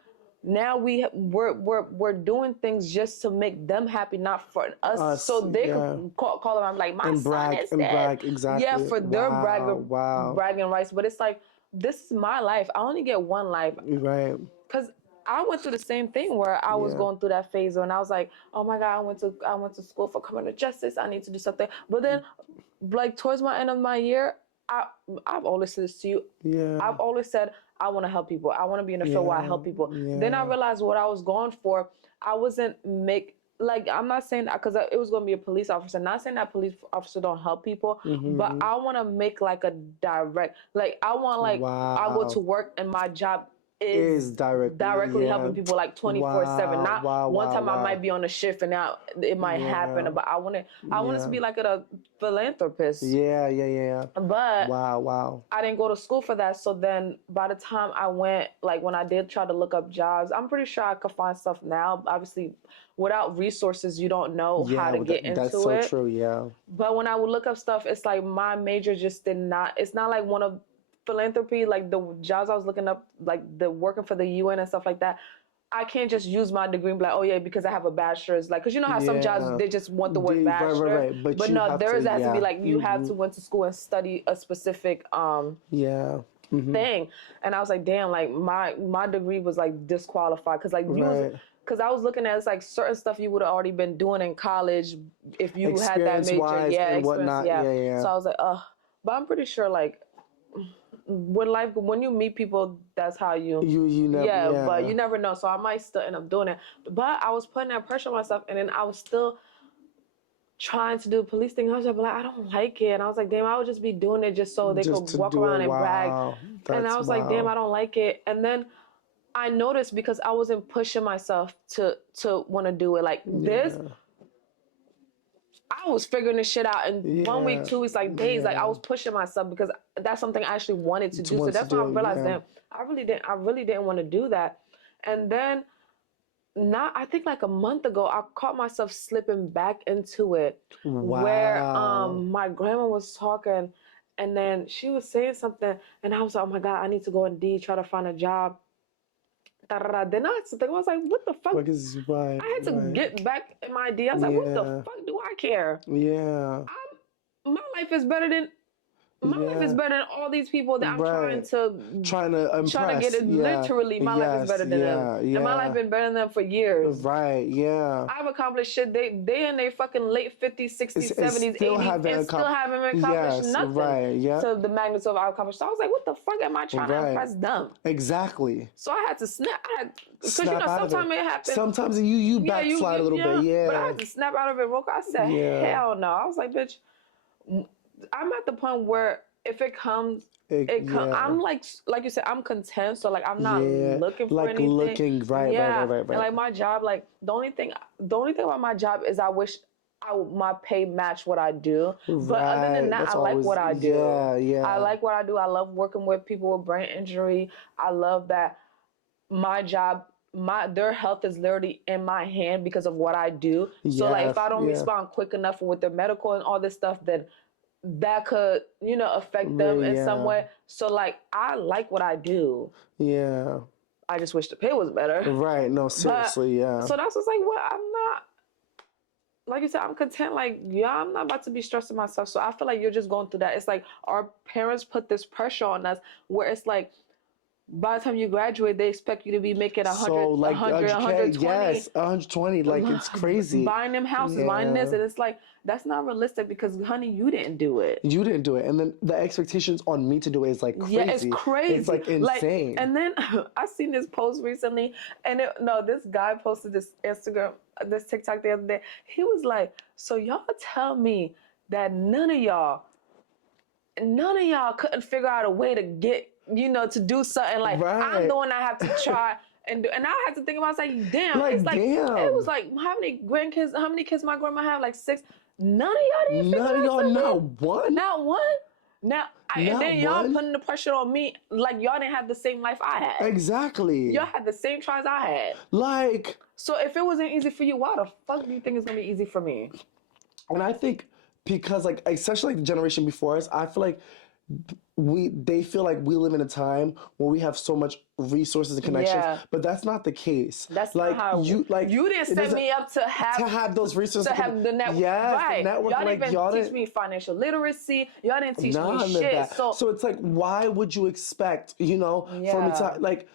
now we're doing things just to make them happy, not for us, so they can call them. I'm like, my and son brag is and dead. brag, exactly. Yeah, for their Wow. bragging rights. But it's like, this is my life. I only get one life. Right. Because I went through the same thing where I was going through that phase, and I was like, oh my God, I went to school for criminal justice. I need to do something. But then, like, towards my end of my year, I've always said this to you. Yeah. I've always said, I want to help people. I want to be in a field where I help people. Then I realized what I was going for, I wasn't I'm not saying that because it was going to be a police officer. Not saying that police officer don't help people, but I want to make like a direct, like I want I go to work and my job is directly helping people like 24/7. Not one time I might be on a shift and now it might happen, but I want to be like a philanthropist. Yeah. But wow. I didn't go to school for that. So then by the time I went, like when I did try to look up jobs, I'm pretty sure I could find stuff now. Obviously, without resources, you don't know how to get into it. That's so true, yeah. But when I would look up stuff, it's like my major just did not, it's not like one of philanthropy, like the jobs I was looking up, like the working for the UN and stuff like that. I can't just use my degree and be like, oh yeah, because I have a bachelor's. Like, because you know how some jobs, they just want the word bachelor. Right. But no, there has to be like, you have to went to school and study a specific thing. And I was like, damn, like my degree was like disqualified. Because like because I was looking at, it's like certain stuff you would have already been doing in college if you had that major. Yeah, and whatnot. Yeah. So I was like, but I'm pretty sure like, when you meet people, that's how you never, but you never know. So I might still end up doing it. But I was putting that pressure on myself, and then I was still trying to do the police thing. I was like, I don't like it. And I was like, damn, I would just be doing it just so they could walk around and brag. And I was like, damn, I don't like it. And then I noticed, because I wasn't pushing myself to want to do it like this. I was figuring this shit out in 1 week, 2 weeks, like days. Like I was pushing myself because that's something I actually wanted to do. So that's when I realized, damn, I really didn't want to do that. And then I think like a month ago, I caught myself slipping back into it. Where my grandma was talking, and then she was saying something, and I was like, oh my God, I need to go Indeed, try to find a job. Then I had to think, I was like, what the fuck? I had to get back in my idea. I was like, what the fuck do I care? Yeah. My life is better than life is better than all these people that I'm trying to impress. Trying to get it. Literally, my life is better than them. And my life been better than them for years. Right, yeah. I've accomplished shit. They in their fucking late 50s, 60s, 70s, 80s, and still haven't accomplished nothing. Right, yeah. To the magnitude of I accomplished. So I was like, what the fuck am I trying to impress them? Exactly. So I had to snap. Because you know, sometimes it happens. Sometimes you backslide a little bit, But I had to snap out of it real quick. I said, hell no. I was like, bitch, I'm at the point where if it comes, I'm like you said, I'm content. So like I'm not looking for anything. Right. And like my job, like the only thing about my job is I wish my pay matched what I do. But other than that, I like what I do. Yeah. I like what I do. I love working with people with brain injury. I love that my job, their health is literally in my hand because of what I do. So like if I don't respond quick enough with their medical and all this stuff, then that could, affect them in some way. So like I like what I do. Yeah. I just wish the pay was better. Right. No, seriously, So that's just like, what, I'm not, like you said, I'm content. Like, I'm not about to be stressing myself. So I feel like you're just going through that. It's like our parents put this pressure on us where it's like, by the time you graduate, they expect you to be making 120. Yes, 120. Like, it's crazy. Buying them houses, buying this. And it's like, that's not realistic because, honey, you didn't do it. You didn't do it. And then the expectations on me to do it is like crazy. Yeah, it's crazy. It's like insane. And then I seen this post recently. And this guy posted this TikTok the other day. He was like, so y'all tell me that none of y'all couldn't figure out a way to get, to do something. Like, I'm the one that have to try and do. And I had to think about, I was like, damn. It was like, how many kids my grandma have? Like 6. None of y'all didn't figure out something? None of y'all, not one? Not one? And then y'all putting the pressure on me like y'all didn't have the same life I had. Exactly. Y'all had the same tries I had. Like. So if it wasn't easy for you, why the fuck do you think it's going to be easy for me? And I think because, like, especially like the generation before us, I feel like they feel like we live in a time where we have so much resources and connections, but that's not the case. That's like not how you didn't set me up to have those resources, to have the network. Yes, right. the network. Y'all like, didn't even teach me financial literacy. Y'all didn't teach me shit. So it's like, why would you expect, for me to like?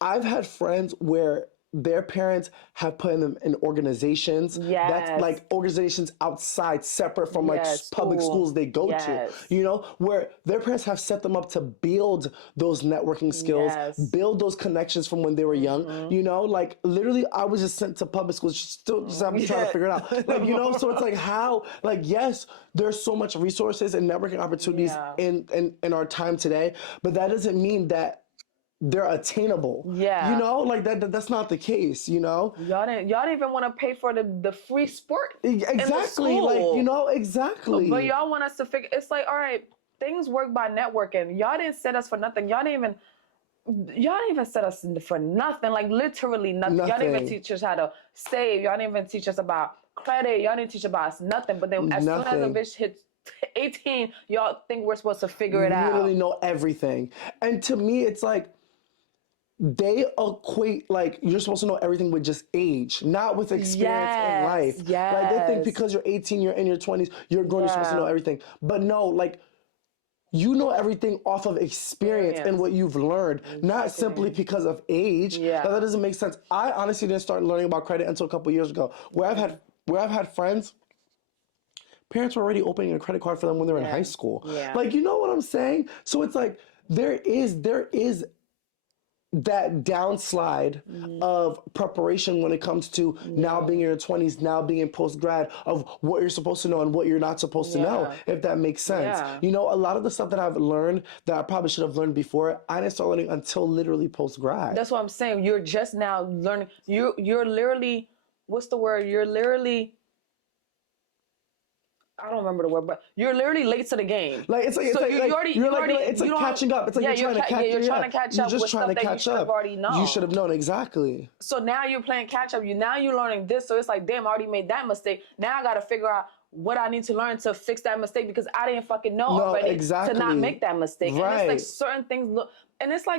I've had friends where their parents have put them in organizations that's like organizations outside, separate from like public schools they go to, where their parents have set them up to build those networking skills, build those connections from when they were young, like literally I was just sent to public schools, just I'm trying to figure it out. Like, so it's like how, like, yes, there's so much resources and networking opportunities in our time today, but that doesn't mean that they're attainable. Like that's not the case, Y'all didn't even want to pay for the free sport. Exactly. Exactly. But y'all want us to figure, it's like, all right, things work by networking. Y'all didn't set us for nothing. Y'all didn't even set us for nothing. Like literally nothing. Y'all didn't even teach us how to save. Y'all didn't even teach us about credit. Y'all didn't teach about us nothing. But then as soon as a bitch hits 18, y'all think we're supposed to figure it out. Literally know everything. And to me, it's like, they equate like you're supposed to know everything with just age, not with experience in life. Like they think because you're 18, you're in your 20s, you're grown, you're supposed to know everything. But no, like you know everything off of experience and what you've learned, not simply because of age. That doesn't make sense. I honestly didn't start learning about credit until a couple years ago, where I've had friends. Parents were already opening a credit card for them when they were in high school. Like, you know what I'm saying? So it's like there is that downslide of preparation when it comes to now being in your 20s, now being in post-grad, of what you're supposed to know and what you're not supposed to know, if that makes sense. A lot of the stuff that I've learned that I probably should have learned before, I didn't start learning until literally post-grad. That's what I'm saying. You're just now learning. You're literally, what's the word? You're literally, I don't remember the word, but you're literally late to the game. Like it's like, so it's like catching up. It's like you're trying to catch up. You're just trying to catch up. Already know. You should have known exactly. So now you're playing catch up. Now you're learning this. So it's like, damn, I already made that mistake. Now I got to figure out what I need to learn to fix that mistake because I didn't fucking know already to not make that mistake. Right. And it's like certain things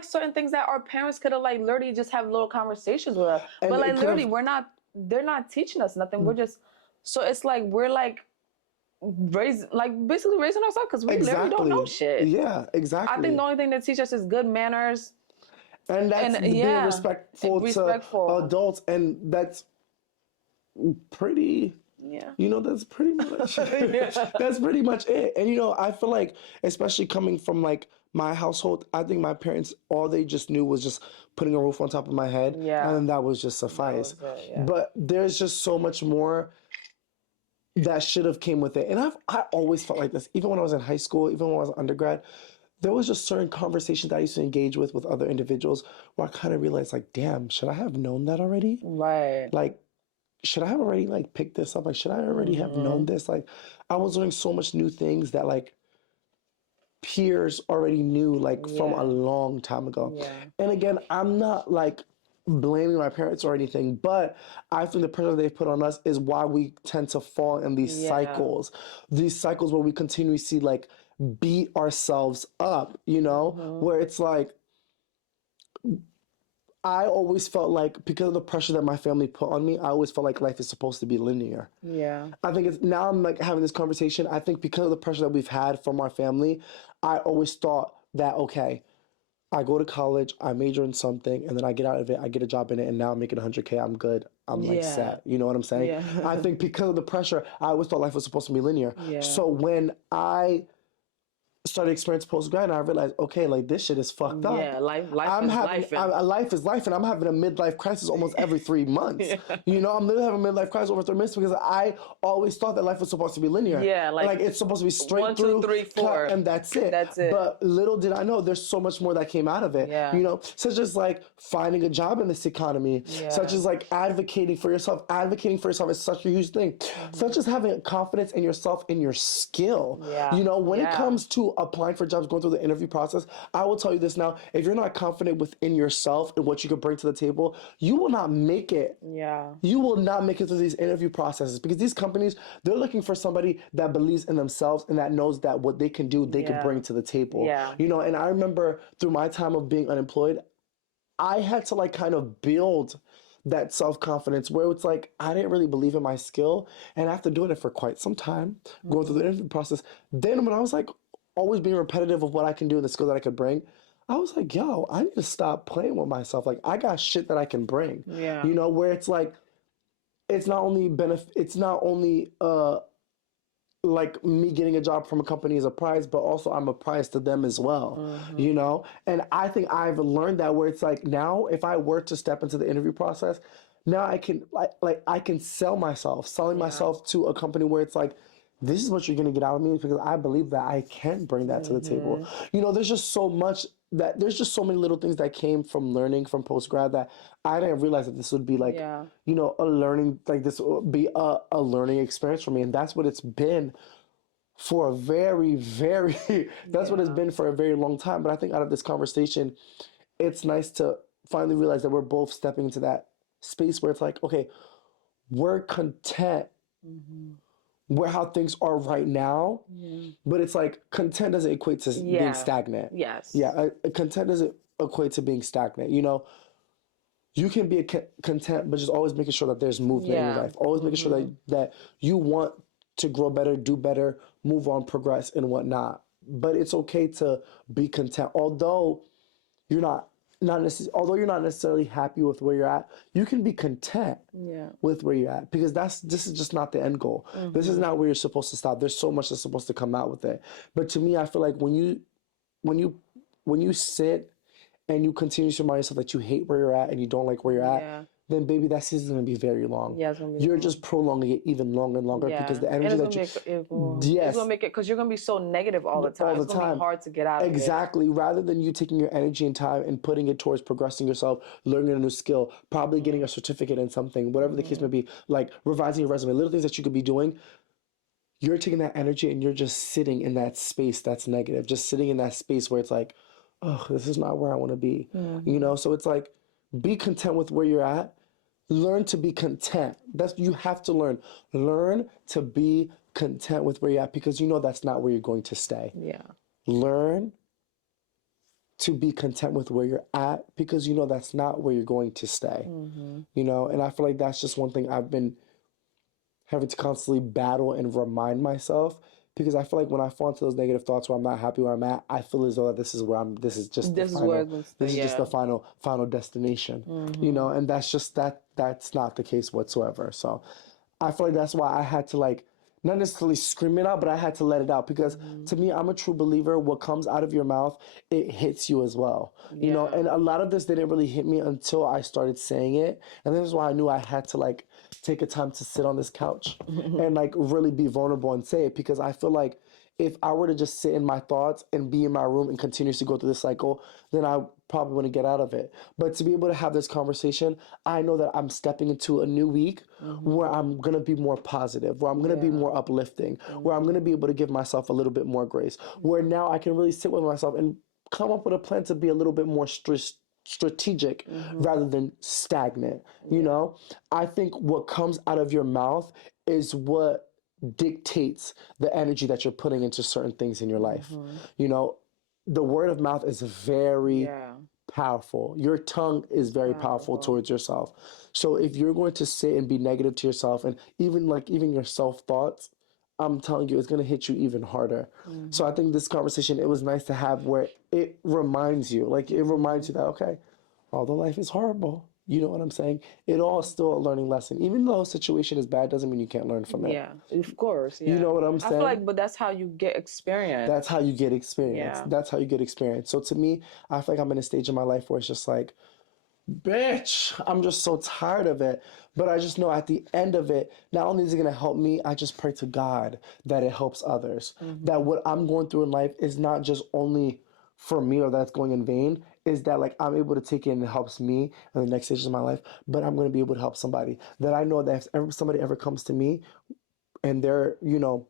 certain things that our parents could have like literally just have little conversations with us. But like literally, they're not teaching us nothing. We're just, so it's like we're like basically raising ourselves because we literally don't know shit. Yeah, exactly. I think the only thing that teaches us is good manners. And that's being respectful to adults, and that's pretty. That's pretty much. That's pretty much it. And I feel like, especially coming from like my household, I think my parents, all they just knew was just putting a roof on top of my head, and that was just suffice. But there's just so much more that should have came with it. And I always felt like this, even when I was in high school, even when I was an undergrad, there was just certain conversations that I used to engage with other individuals where I kind of realized like, damn, should I have known that already? Right. Like, should I have already like picked this up? Like, should I already have known this? Like, I was learning so much new things that like peers already knew like from a long time ago. And again, I'm not like blaming my parents or anything, but I think the pressure they've put on us is why we tend to fall in these cycles where we continuously like beat ourselves up, where it's like, I always felt like because of the pressure that my family put on me, I always felt like life is supposed to be linear. I think now I'm like having this conversation. I think because of the pressure that we've had from our family, I always thought that, okay, I go to college, I major in something, and then I get out of it, I get a job in it, and now I'm making $100K, I'm good. I'm like set. You know what I'm saying? I think because of the pressure, I always thought life was supposed to be linear. So when I started experiencing post-grad, and I realized, okay, like this shit is fucked up. Life is life, and I'm having a midlife crisis almost every 3 months. I'm literally having a midlife crisis over 3 months because I always thought that life was supposed to be linear. Like it's supposed to be straight 1, 2, through, 3, 4, and that's it. But little did I know, there's so much more that came out of it. Such as like finding a job in this economy, such as like advocating for yourself. Advocating for yourself is such a huge thing. Such as having confidence in yourself and your skill. When it comes to applying for jobs, going through the interview process, I will tell you this now, if you're not confident within yourself and what you can bring to the table, you will not make it. Yeah. You will not make it through these interview processes because these companies, they're looking for somebody that believes in themselves and that knows that what they can do, they can bring to the table. Yeah. You know, and I remember through my time of being unemployed, I had to like kind of build that self-confidence where it's like I didn't really believe in my skill, and after doing it for quite some time, going through the interview process, then when I was like always being repetitive of what I can do and the skills that I could bring, I was like, yo, I need to stop playing with myself. Like I got shit that I can bring. Yeah. You know, where it's like it's not only like me getting a job from a company is a prize, but also I'm a prize to them as well, you know? And I think I've learned that where it's like now if I were to step into the interview process, now I can like I can sell myself, selling myself to a company where it's like, this is what you're gonna get out of me because I believe that I can bring that to the table. You know, there's just so much that there's just so many little things that came from learning from post grad that I didn't realize that this would be like, you know, a learning like this would be a learning experience for me, and that's what it's been for a very, very that's what it's been for a very long time. But I think out of this conversation, it's nice to finally realize that we're both stepping into that space where it's like, okay, we're content where how things are right now, but it's like content doesn't equate to being stagnant. Yes. Yeah, content doesn't equate to being stagnant. You know, you can be content, but just always making sure that there's movement in your life. Always making sure that you want to grow better, do better, move on, progress, and whatnot. But it's okay to be content, although you're not although you're not necessarily happy with where you're at, you can be content with where you're at because this is just not the end goal. This is not where you're supposed to stop. There's so much that's supposed to come out with it. But to me, I feel like when you sit and you continue to remind yourself that you hate where you're at and you don't like where you're at, then baby, that season's gonna be very long. Yeah, it's gonna be You're long. just prolonging it even longer and longer because the energy that it's gonna make it because you're gonna be so negative all the time. It's gonna be hard to get out of it. Exactly. Rather than you taking your energy and time and putting it towards progressing yourself, learning a new skill, probably getting a certificate in something, whatever the case may be, like revising your resume, little things that you could be doing. You're taking that energy and you're just sitting in that space that's negative, just sitting in that space where it's like, oh, this is not where I want to be. You know, so it's like, be content with where you're at. Learn to be content. You have to learn. Learn to be content with where you're at because you know that's not where you're going to stay. Yeah. Learn to be content with where you're at because you know that's not where you're going to stay. You know, and I feel like that's just one thing I've been having to constantly battle and remind myself because I feel like when I fall into those negative thoughts where I'm not happy where I'm at, I feel as though this is where this is just the final destination, you know, and that's just that's not the case whatsoever. So I feel like that's why I had to like, not necessarily scream it out, but I had to let it out because to me, I'm a true believer. What comes out of your mouth, it hits you as well, you know, and a lot of this didn't really hit me until I started saying it. And this is why I knew I had to like take a time to sit on this couch and like really be vulnerable and say it because I feel like if I were to just sit in my thoughts and be in my room and continuously go through this cycle, then I probably wouldn't get out of it. But to be able to have this conversation, I know that I'm stepping into a new week where I'm going to be more positive, where I'm going to be more uplifting, where I'm going to be able to give myself a little bit more grace, where now I can really sit with myself and come up with a plan to be a little bit more strategic rather than stagnant. You know, I think what comes out of your mouth is what dictates the energy that you're putting into certain things in your life. You know, the word of mouth is very powerful. Your tongue is very powerful towards yourself. So if you're going to sit and be negative to yourself and even your self thoughts, I'm telling you, it's going to hit you even harder. So I think this conversation, it was nice to have where it reminds you that, okay, although life is horrible, you know what I'm saying? It all is still a learning lesson. Even though a situation is bad, doesn't mean you can't learn from it. Yeah, of course. Yeah. You know what I'm saying? I feel like, but that's how you get experience. That's how you get experience. Yeah. That's how you get experience. So to me, I feel like I'm in a stage in my life where it's just like, bitch, I'm just so tired of it. But I just know at the end of it, not only is it going to help me, I just pray to God that it helps others. That what I'm going through in life is not just only for me or that's going in vain, is that like I'm able to take it and it helps me in the next stages of my life, but I'm going to be able to help somebody. That I know that if somebody ever comes to me and they're, you know,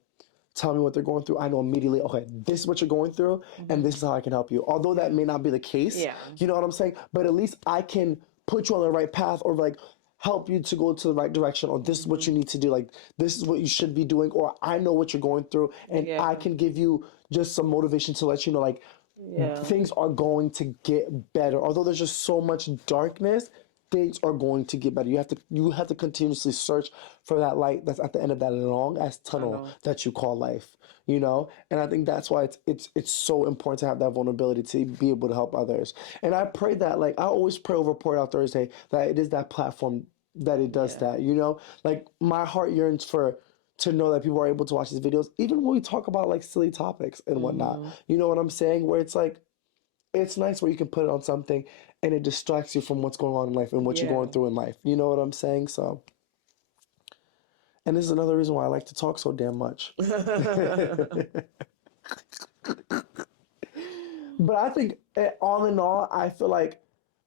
tell me what they're going through, I know immediately, okay, this is what you're going through, and this is how I can help you. Although that may not be the case, Yeah. you know what I'm saying? But at least I can put you on the right path, or like help you to go to the right direction, or this is what you need to do, like this is what you should be doing, or I know what you're going through, and Yeah. I can give you just some motivation to let you know, like, Yeah. things are going to get better. Although there's just so much darkness, things are going to get better. You have to continuously search for that light that's at the end of that long ass tunnel that you call life. You know, and I think that's why it's so important to have that vulnerability to be able to help others. And I pray that, like, I always pray over Pour It Out Thursday, that it is that platform that it does that. You know, like my heart yearns for to know that people are able to watch these videos, even when we talk about like silly topics and whatnot. You know what I'm saying? Where it's like, it's nice where you can put it on something and it distracts you from what's going on in life and what you're going through in life. You know what I'm saying? So, and this is another reason why I like to talk so damn much. But I think, all in all, I feel like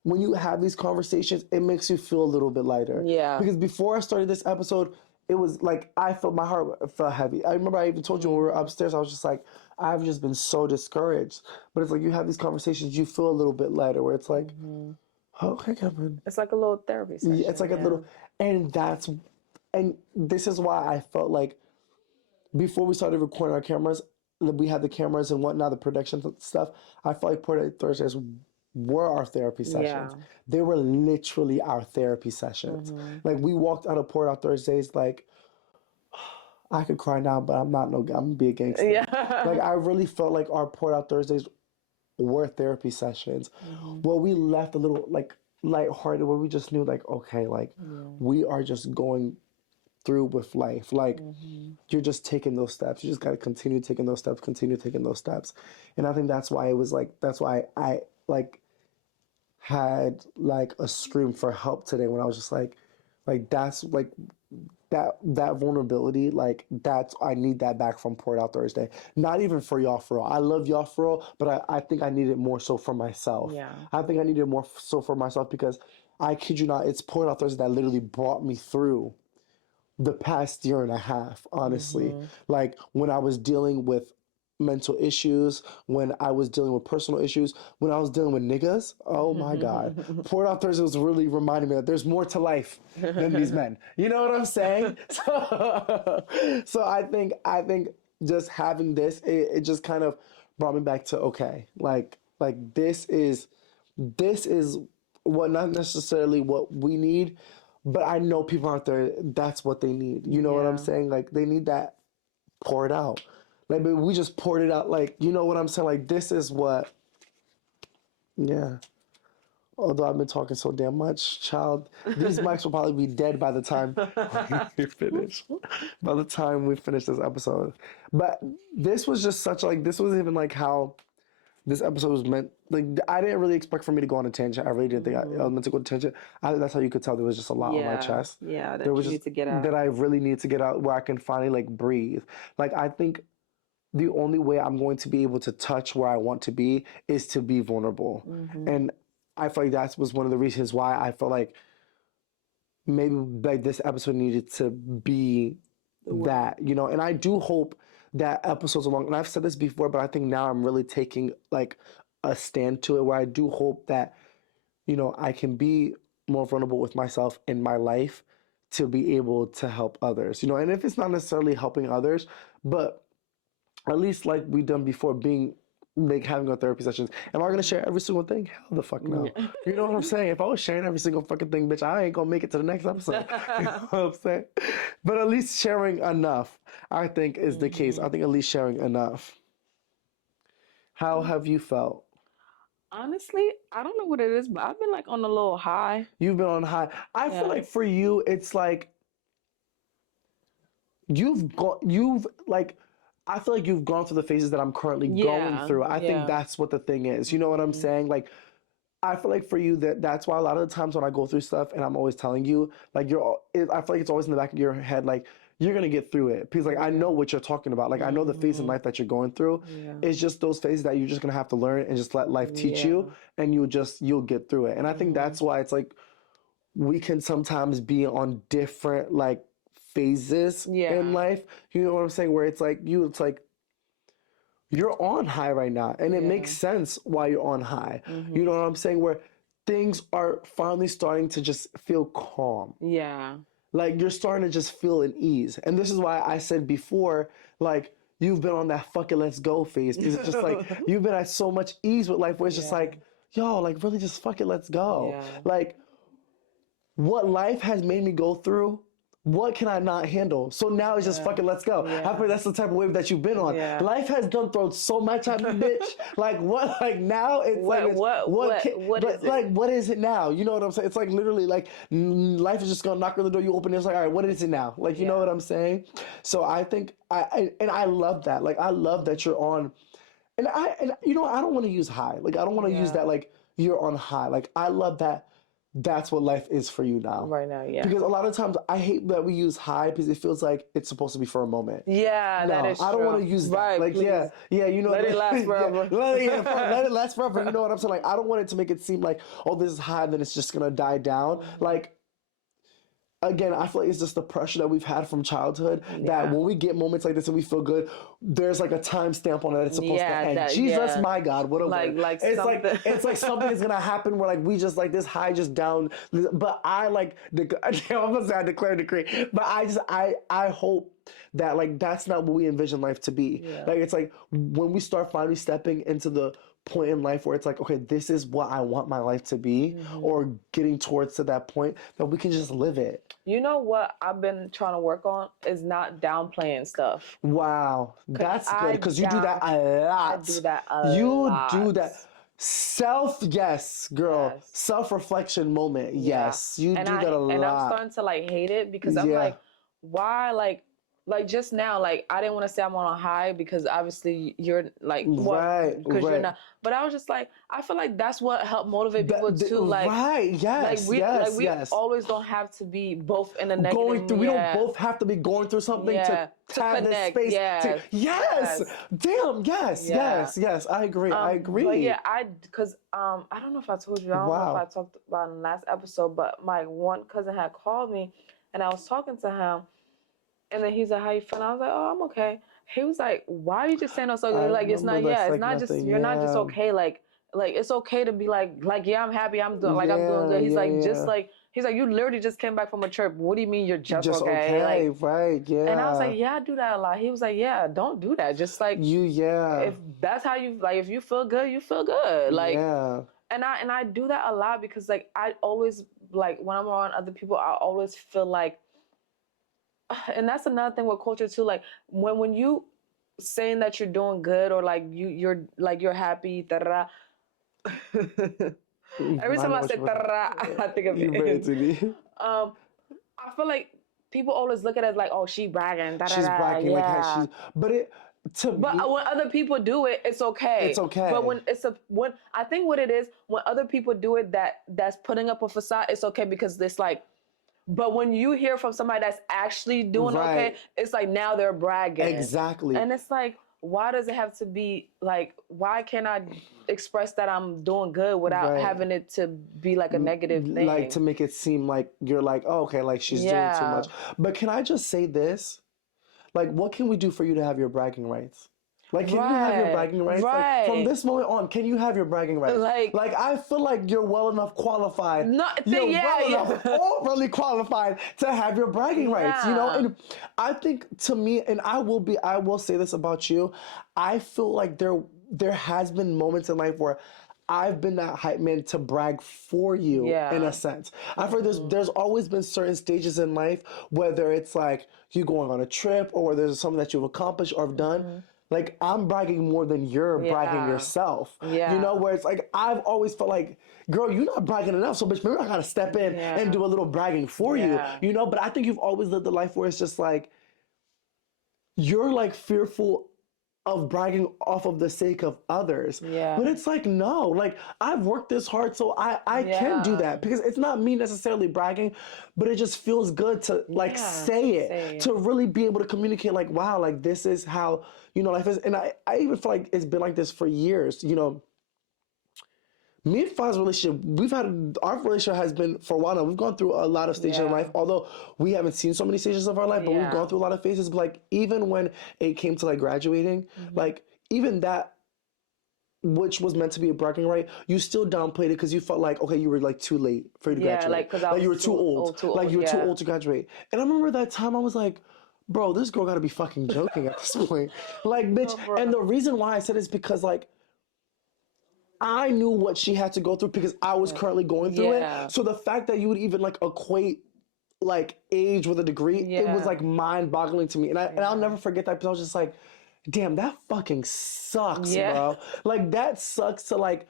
when you have these conversations, it makes you feel a little bit lighter. Yeah. Because before I started this episode, it was like I felt my heart felt heavy. I remember I even told you when we were upstairs, I was just like, I've just been so discouraged. But it's like you have these conversations, you feel a little bit lighter, where it's like, okay, Kevin. It's like a little therapy session. Yeah, it's like a little, and this is why I felt like before we started recording our cameras, we had the cameras and whatnot, the production stuff. I felt like Portrait Thursdays were our therapy sessions. They were literally our therapy sessions. Like we walked out of Pour It Out Thursdays like, I could cry now, but I'm not no. I'm gonna be a gangster. Yeah. Like I really felt like our Pour It Out Thursdays were therapy sessions. Where we left a little like lighthearted, where we just knew like, okay, like we are just going through with life. Like you're just taking those steps. You just got to continue taking those steps, continue taking those steps. And I think that's why it was like, that's why I like had like a scream for help today when I was just like that's like that vulnerability, like that's, I need that back from Pour It Out Thursday. Not even for y'all for real. I love y'all for real, but I think I need it more so for myself. Yeah. I think I need it more so for myself because I kid you not, it's Pour It Out Thursday that literally brought me through the past year and a half, honestly. Like when I was dealing with mental issues, when I was dealing with personal issues, when I was dealing with niggas, oh my God. Pour It Out Thursday was really reminding me that there's more to life than these men. You know what I'm saying? So I think just having this, it just kind of brought me back to, okay, like this is what, not necessarily what we need, but I know people out there, that's what they need. You know what I'm saying? Like they need that poured out. Like, but we just poured it out. Like, you know what I'm saying? Like, this is what, yeah. Although I've been talking so damn much, child, these mics will probably be dead by the time we finish. By the time we finish this episode. But this was just such, like, this was even like how this episode was meant. Like, I didn't really expect for me to go on a tangent. I really didn't think I was meant to go on a tangent. That's how you could tell there was just a lot on my chest. Yeah, that there was you need to get out. That I really need to get out, where I can finally, like, breathe. Like, I think the only way I'm going to be able to touch where I want to be is to be vulnerable. And I feel like that was one of the reasons why I felt like maybe like this episode needed to be that, you know. And I do hope that episodes along, and I've said this before, but I think now I'm really taking like a stand to it, where I do hope that, you know, I can be more vulnerable with myself in my life to be able to help others, you know. And if it's not necessarily helping others, but at least like we've done before, being like having our therapy sessions. Am I gonna share every single thing? Hell the fuck no. You know what I'm saying? If I was sharing every single fucking thing, bitch, I ain't gonna make it to the next episode. You know what I'm saying? But at least sharing enough, I think, is the case. I think at least sharing enough. How have you felt? Honestly, I don't know what it is, but I've been like on a little high. You've been on high. I feel like for you, it's like you've like, I feel like you've gone through the phases that I'm currently going through. I think that's what the thing is. You know what I'm saying? Like, I feel like for you, that's why a lot of the times when I go through stuff and I'm always telling you, like, I feel like it's always in the back of your head, like, you're going to get through it. Because, like, I know what you're talking about. Like, I know the phase in life that you're going through. It's just those phases that you're just going to have to learn and just let life teach you. And you'll get through it. And I think that's why it's like, we can sometimes be on different, like, phases Yeah. in life. You know what I'm saying? Where it's like you're on high right now, and it makes sense why you're on high. You know what I'm saying? Where things are finally starting to just feel calm. Yeah. Like you're starting to just feel at ease. And this is why I said before, like, you've been on that fucking let's go phase. Because it's just like you've been at so much ease with life where it's just like, yo, like really just fucking let's go. Yeah. Like what life has made me go through, what can I not handle? So now it's just fucking let's go. I feel that's the type of wave that you've been on. Yeah. Life has done thrown so much at me, bitch. Like what? Like now it's What is it? like what is it now? You know what I'm saying? It's like literally like life is just gonna knock on the door. You open it, it's like all right, what is it now? Like you know what I'm saying? So I think I love that. Like I love that you're on. And you know I don't want to use high. Like I don't want to use that like you're on high. Like I love that. That's what life is for you now. Right now, yeah. Because a lot of times I hate that we use high because it feels like it's supposed to be for a moment. Yeah, that is true. I don't want to use that. Right, like, please. yeah, you know. Let it last forever. Let it last forever. You know what I'm saying? Like, I don't want it to make it seem like, oh, this is high, then it's just gonna die down. Like, again, I feel like it's just the pressure that we've had from childhood that when we get moments like this and we feel good, there's like a timestamp on it that it's supposed to end. Jesus, my God, what a word. It's like something is gonna happen where like we just like this high just down. But I like I'm gonna say I declare a decree. But I hope that like that's not what we envision life to be. Like it's like when we start finally stepping into the point in life where it's like, okay, this is what I want my life to be, or getting towards to that point that we can just live it. You know what I've been trying to work on is not downplaying stuff. Wow, that's good because you do that a lot. I do that a lot. You do that. Girl. Yes. Self-reflection moment. Yes, you do that a lot. And I'm starting to like hate it because I'm like, why like just now, like I didn't want to say I'm on a high because obviously you're like because you're not. But I was just like, I feel like that's what helped motivate people too. Like we always don't have to be both in a negative. Going through, we don't both have to be going through something to have connect. this space. Yes. Damn. Yes. I agree. But because I don't know if I told you. I don't know if I talked about it in the last episode. But my one cousin had called me, and I was talking to him. And then he's like, how you feeling? I was like, oh, I'm okay. He was like, why are you just saying so good? Like, it's not, it's not just, you're not just okay. Like, it's okay to be like, yeah, I'm happy. I'm doing, I'm doing good. He's he's like, you literally just came back from a trip. What do you mean you're just okay? Like, right, yeah. And I was like, yeah, I do that a lot. He was like, yeah, don't do that. Just like, if that's how you, like, if you feel good, you feel good. Like, and I do that a lot because like, I always, like, when I'm around other people, I always feel like, and that's another thing with culture too. Like when you saying that you're doing good or like you're happy, every time I say I think of it. I feel like people always look at it as like, oh, she bragging. She's bragging like how she's. But when other people do it, it's okay. It's okay. But when I think what it is, when other people do it, that's putting up a facade, it's okay because it's like. But when you hear from somebody that's actually doing okay, it's like now they're bragging. Exactly. And it's like, why does it have to be like, why can't I express that I'm doing good without having it to be like a negative thing? Like to make it seem like you're like, oh, okay, like she's doing too much. But can I just say this? Like, what can we do for you to have your bragging rights? Like, can you have your bragging rights? Like, from this moment on, can you have your bragging rights? Like I feel like you're well enough qualified. Enough overly qualified to have your bragging rights, you know? And I think to me, and I will say this about you, I feel like there has been moments in life where I've been that hype man to brag for you in a sense. I feel like there's always been certain stages in life, whether it's like you going on a trip or whether there's something that you've accomplished or have done. Like, I'm bragging more than you're bragging yourself. You know, where it's like, I've always felt like, girl, you're not bragging enough, so bitch, maybe I gotta step in and do a little bragging for you. You know, but I think you've always lived a life where it's just like, you're like fearful of bragging off of the sake of others. But it's like, no, like I've worked this hard so I can do that because it's not me necessarily bragging, but it just feels good to like say it, to really be able to communicate like, wow, like this is how, you know, life is. And I even feel like it's been like this for years, you know, me and Fa's relationship, our relationship has been for a while now. We've gone through a lot of stages in life, although we haven't seen so many stages of our life, but we've gone through a lot of phases. But like, even when it came to like graduating, like, even that, which was meant to be a bragging right, you still downplayed it because you felt like, okay, you were like too late for you to graduate. like, because I was you were too old. Like, you were too old to graduate. And I remember that time I was like, bro, this girl gotta be fucking joking at this point. Like, bitch. And the reason why I said it is because, like, I knew what she had to go through because I was currently going through it. So the fact that you would even like equate like age with a degree, it was like mind boggling to me. And I'll never forget that because I was just like, damn, that fucking sucks, bro. Like, that sucks to like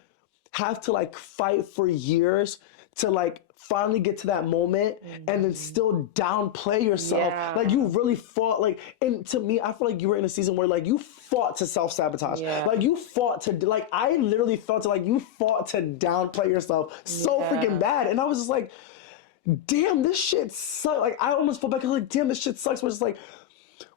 have to like fight for years to like finally get to that moment and then still downplay yourself. Like, you really fought, like, and to me, I feel like you were in a season where like you fought to self-sabotage. Like, you fought to, like, I literally felt like you fought to downplay yourself so freaking bad. And I was just like, damn, this shit sucks. Like, I almost felt back, I was like, damn, this shit sucks. But it's like,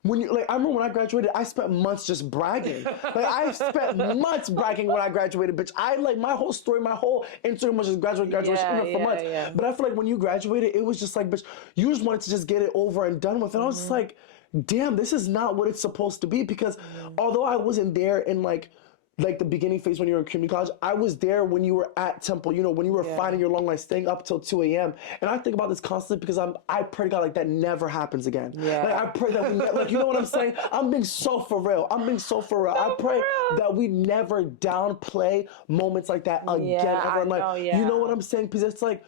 when you, like, I remember when I graduated, I spent months just bragging. Like, I spent months bragging when I graduated, bitch. I, like, my whole story, my whole Instagram was just graduation for months. But I feel like when you graduated, it was just like, bitch, you just wanted to just get it over and done with. And I was just like, damn, this is not what it's supposed to be. Because although I wasn't there in, like the beginning phase when you were in community college, I was there when you were at Temple, you know, when you were finding your long line, staying up till 2 a.m. And I think about this constantly because I pray to God, like, that never happens again. Like, I pray that we like, you know what I'm saying? I'm being so for real. I pray that we never downplay moments like that again ever in life. You know what I'm saying? Because it's like,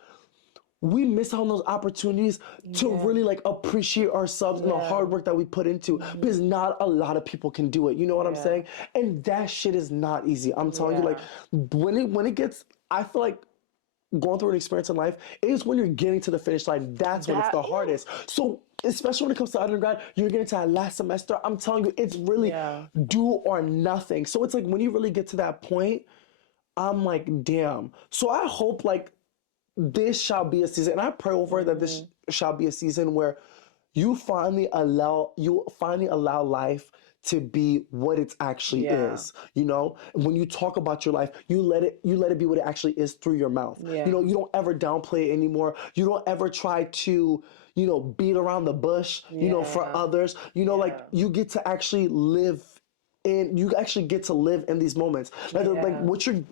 we miss out on those opportunities to really like appreciate ourselves and the hard work that we put into because not a lot of people can do it. You know what I'm saying? And that shit is not easy. I'm telling you, like, when it gets, I feel like going through an experience in life is when you're getting to the finish line. That's when it's the hardest. So especially when it comes to undergrad, you're getting to that last semester. I'm telling you, it's really do or nothing. So it's like when you really get to that point, I'm like, damn. So I hope like this shall be a season, and I pray over that this shall be a season where you finally allow life to be what it actually is. You know, when you talk about your life, you let it be what it actually is through your mouth. You know, you don't ever downplay it anymore. You don't ever try to, you know, beat around the bush, you know, for others. You know, like, you get to actually live in, you actually get to live in these moments. Like what you're,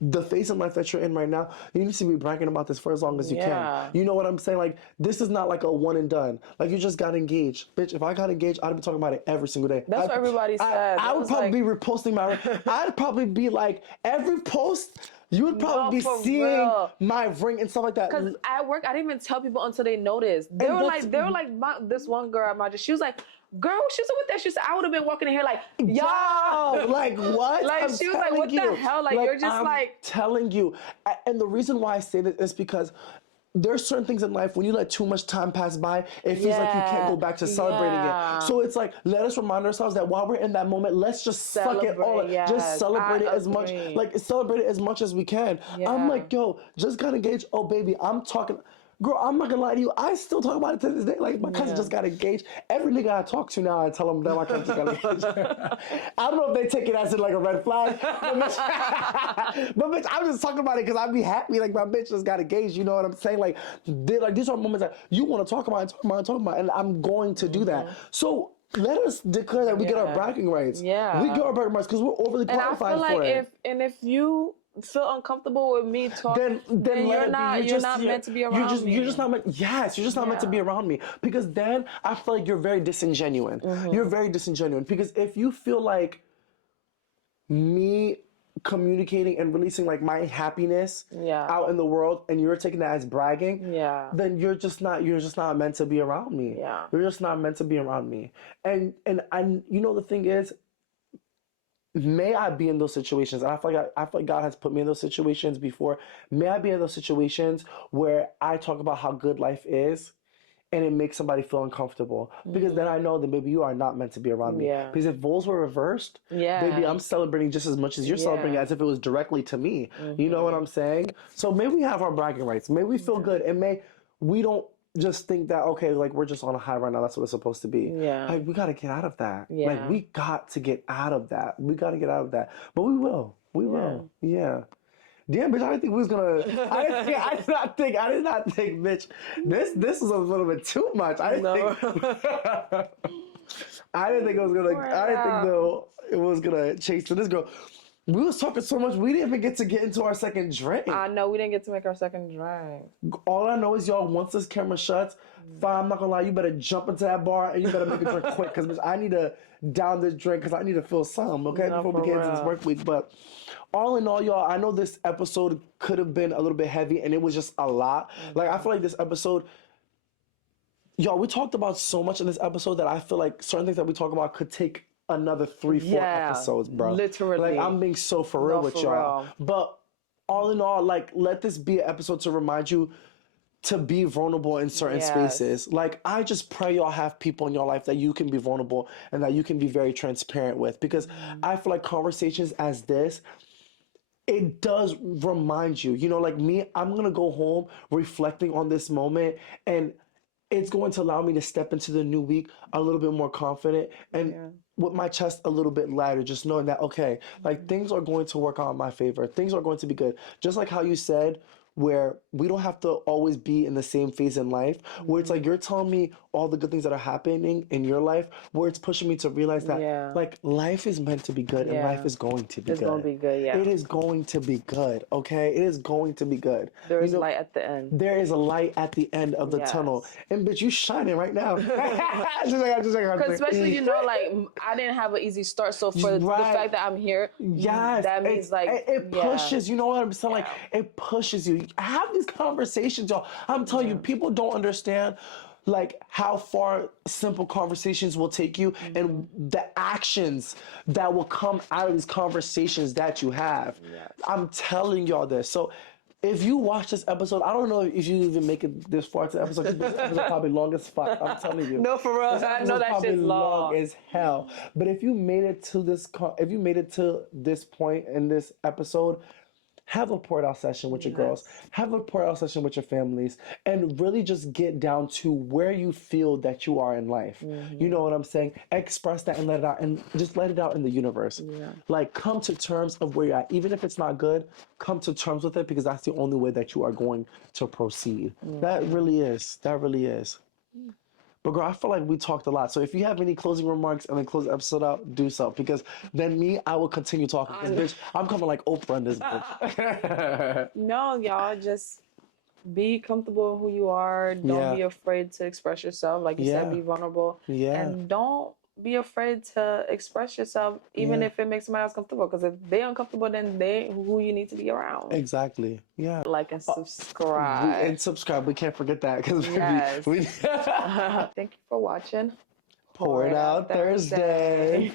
the phase in life that you're in right now, you need to be bragging about this for as long as you can. You know what I'm saying? Like, this is not like a one and done. Like, you just got engaged. Bitch, if I got engaged, I'd be talking about it every single day. That's what everybody said. I would probably be reposting my, I'd probably be like, every post, you would probably be seeing my ring and stuff like that. Because at work, I didn't even tell people until they noticed. They were like, this one girl at my job, she was like, girl, she was with that. She said, I would have been walking in here like, yo, like, what? Like, I'm she was like, what the hell? Like, you're just I'm telling you. And the reason why I say this is because there's certain things in life when you let too much time pass by, it feels like you can't go back to celebrating it. So it's like, let us remind ourselves that while we're in that moment, let's just suck it all up. Just celebrate it as much, like, celebrate it as much as we can. I'm like, yo, just got engaged. Oh, baby, I'm talking. Girl, I'm not gonna lie to you. I still talk about it to this day. Like, my cousin just got engaged. Every nigga I talk to now, I tell them that my cousin just got engaged. I don't know if they take it as in like a red flag, but bitch, I'm just talking about it because I'd be happy. Like, my bitch just got engaged. You know what I'm saying? Like, these are moments that you want to talk about and talk about, and I'm going to do that. So let us declare that we get our bragging rights. We get our bragging rights because we're overly qualified for it. If you feel uncomfortable with me talking, then you're not meant to be around me. You're just not meant. Yes, you're just not meant to be around me, because then I feel like you're very disingenuous. You're very disingenuous because if you feel like me communicating and releasing like my happiness out in the world and you're taking that as bragging, then you're just not meant to be around me. You're just not meant to be around me. And you know, the thing is, may I be in those situations, and I feel like God has put me in those situations before. May I be in those situations where I talk about how good life is, and it makes somebody feel uncomfortable, because then I know that maybe you are not meant to be around me. Because if roles were reversed, maybe I'm celebrating just as much as you're celebrating, as if it was directly to me. You know what I'm saying? So may we have our bragging rights. May we feel good, and may we don't just think that, okay, like, we're just on a high right now, that's what it's supposed to be. Like, we got to get out of that. Like, we got to get out of that. We got to get out of that. But we will. We will. damn, bitch, I didn't think we was gonna. I did not think, bitch. This was a little bit too much. I didn't think. I didn't think it was gonna. I didn't think though it was gonna chase to this girl. We was talking so much, we didn't even get to get into our second drink. I know, we didn't get to make our second drink. All I know is, y'all, once this camera shuts, fine, I'm not gonna lie, you better jump into that bar and you better make a drink quick, because I need to down this drink, because I need to feel some, okay, No, before we for get into this real. work week. But all in all, y'all, I know this episode could have been a little bit heavy, and it was just a lot. Like, I feel like this episode, y'all, we talked about so much in this episode that I feel like certain things that we talk about could take another 3-4 episodes, bro. Literally. Like, I'm being so for real with for y'all. real. But all in all, like, let this be an episode to remind you to be vulnerable in certain spaces. Like, I just pray y'all have people in your life that you can be vulnerable and that you can be very transparent with, because I feel like conversations as this, it does remind you, you know, like me, I'm gonna go home reflecting on this moment, and it's going to allow me to step into the new week a little bit more confident and with my chest a little bit lighter, just knowing that, okay, like, things are going to work out in my favor. Things are going to be good. Just like how you said, where we don't have to always be in the same phase in life, where it's like you're telling me all the good things that are happening in your life, where it's pushing me to realize that like, life is meant to be good and life is going to be good. It's going to be good, It is going to be good, okay? It is going to be good. There is light at the end. There is a light at the end of the tunnel. And bitch, you shining right now. Because especially, you know, like, I didn't have an easy start, so for the fact that I'm here, that means like it pushes. You know what I'm saying? Like, it pushes you. Have these conversations, y'all. I'm telling you, people don't understand like how far simple conversations will take you and the actions that will come out of these conversations that you have. I'm telling y'all this. So if you watch this episode, I don't know if you even make it this far to the episode, 'cause this episode probably long as fuck. I'm telling you. No, for real. This I know episode's that probably shit's long. as hell. But if you made it to this point in this episode, have a pour out session with your girls. Have a pour out session with your families, and really just get down to where you feel that you are in life. You know what I'm saying? Express that and let it out, and just let it out in the universe. Like, come to terms of where you're at. Even if it's not good, come to terms with it, because that's the only way that you are going to proceed. That really is. That really is. But girl, I feel like we talked a lot. So if you have any closing remarks and then close the episode out, do so. Because then me, I will continue talking. Because bitch, I'm coming like Oprah in this bitch. No, y'all, just be comfortable in who you are. Don't be afraid to express yourself. Like you said, be vulnerable. And don't be afraid to express yourself, even if it makes somebody else comfortable. Because if they're uncomfortable, then they who you need to be around. Exactly. Yeah. Like and subscribe. And subscribe. We can't forget that. Because Thank you for watching. Pour It Out Thursday.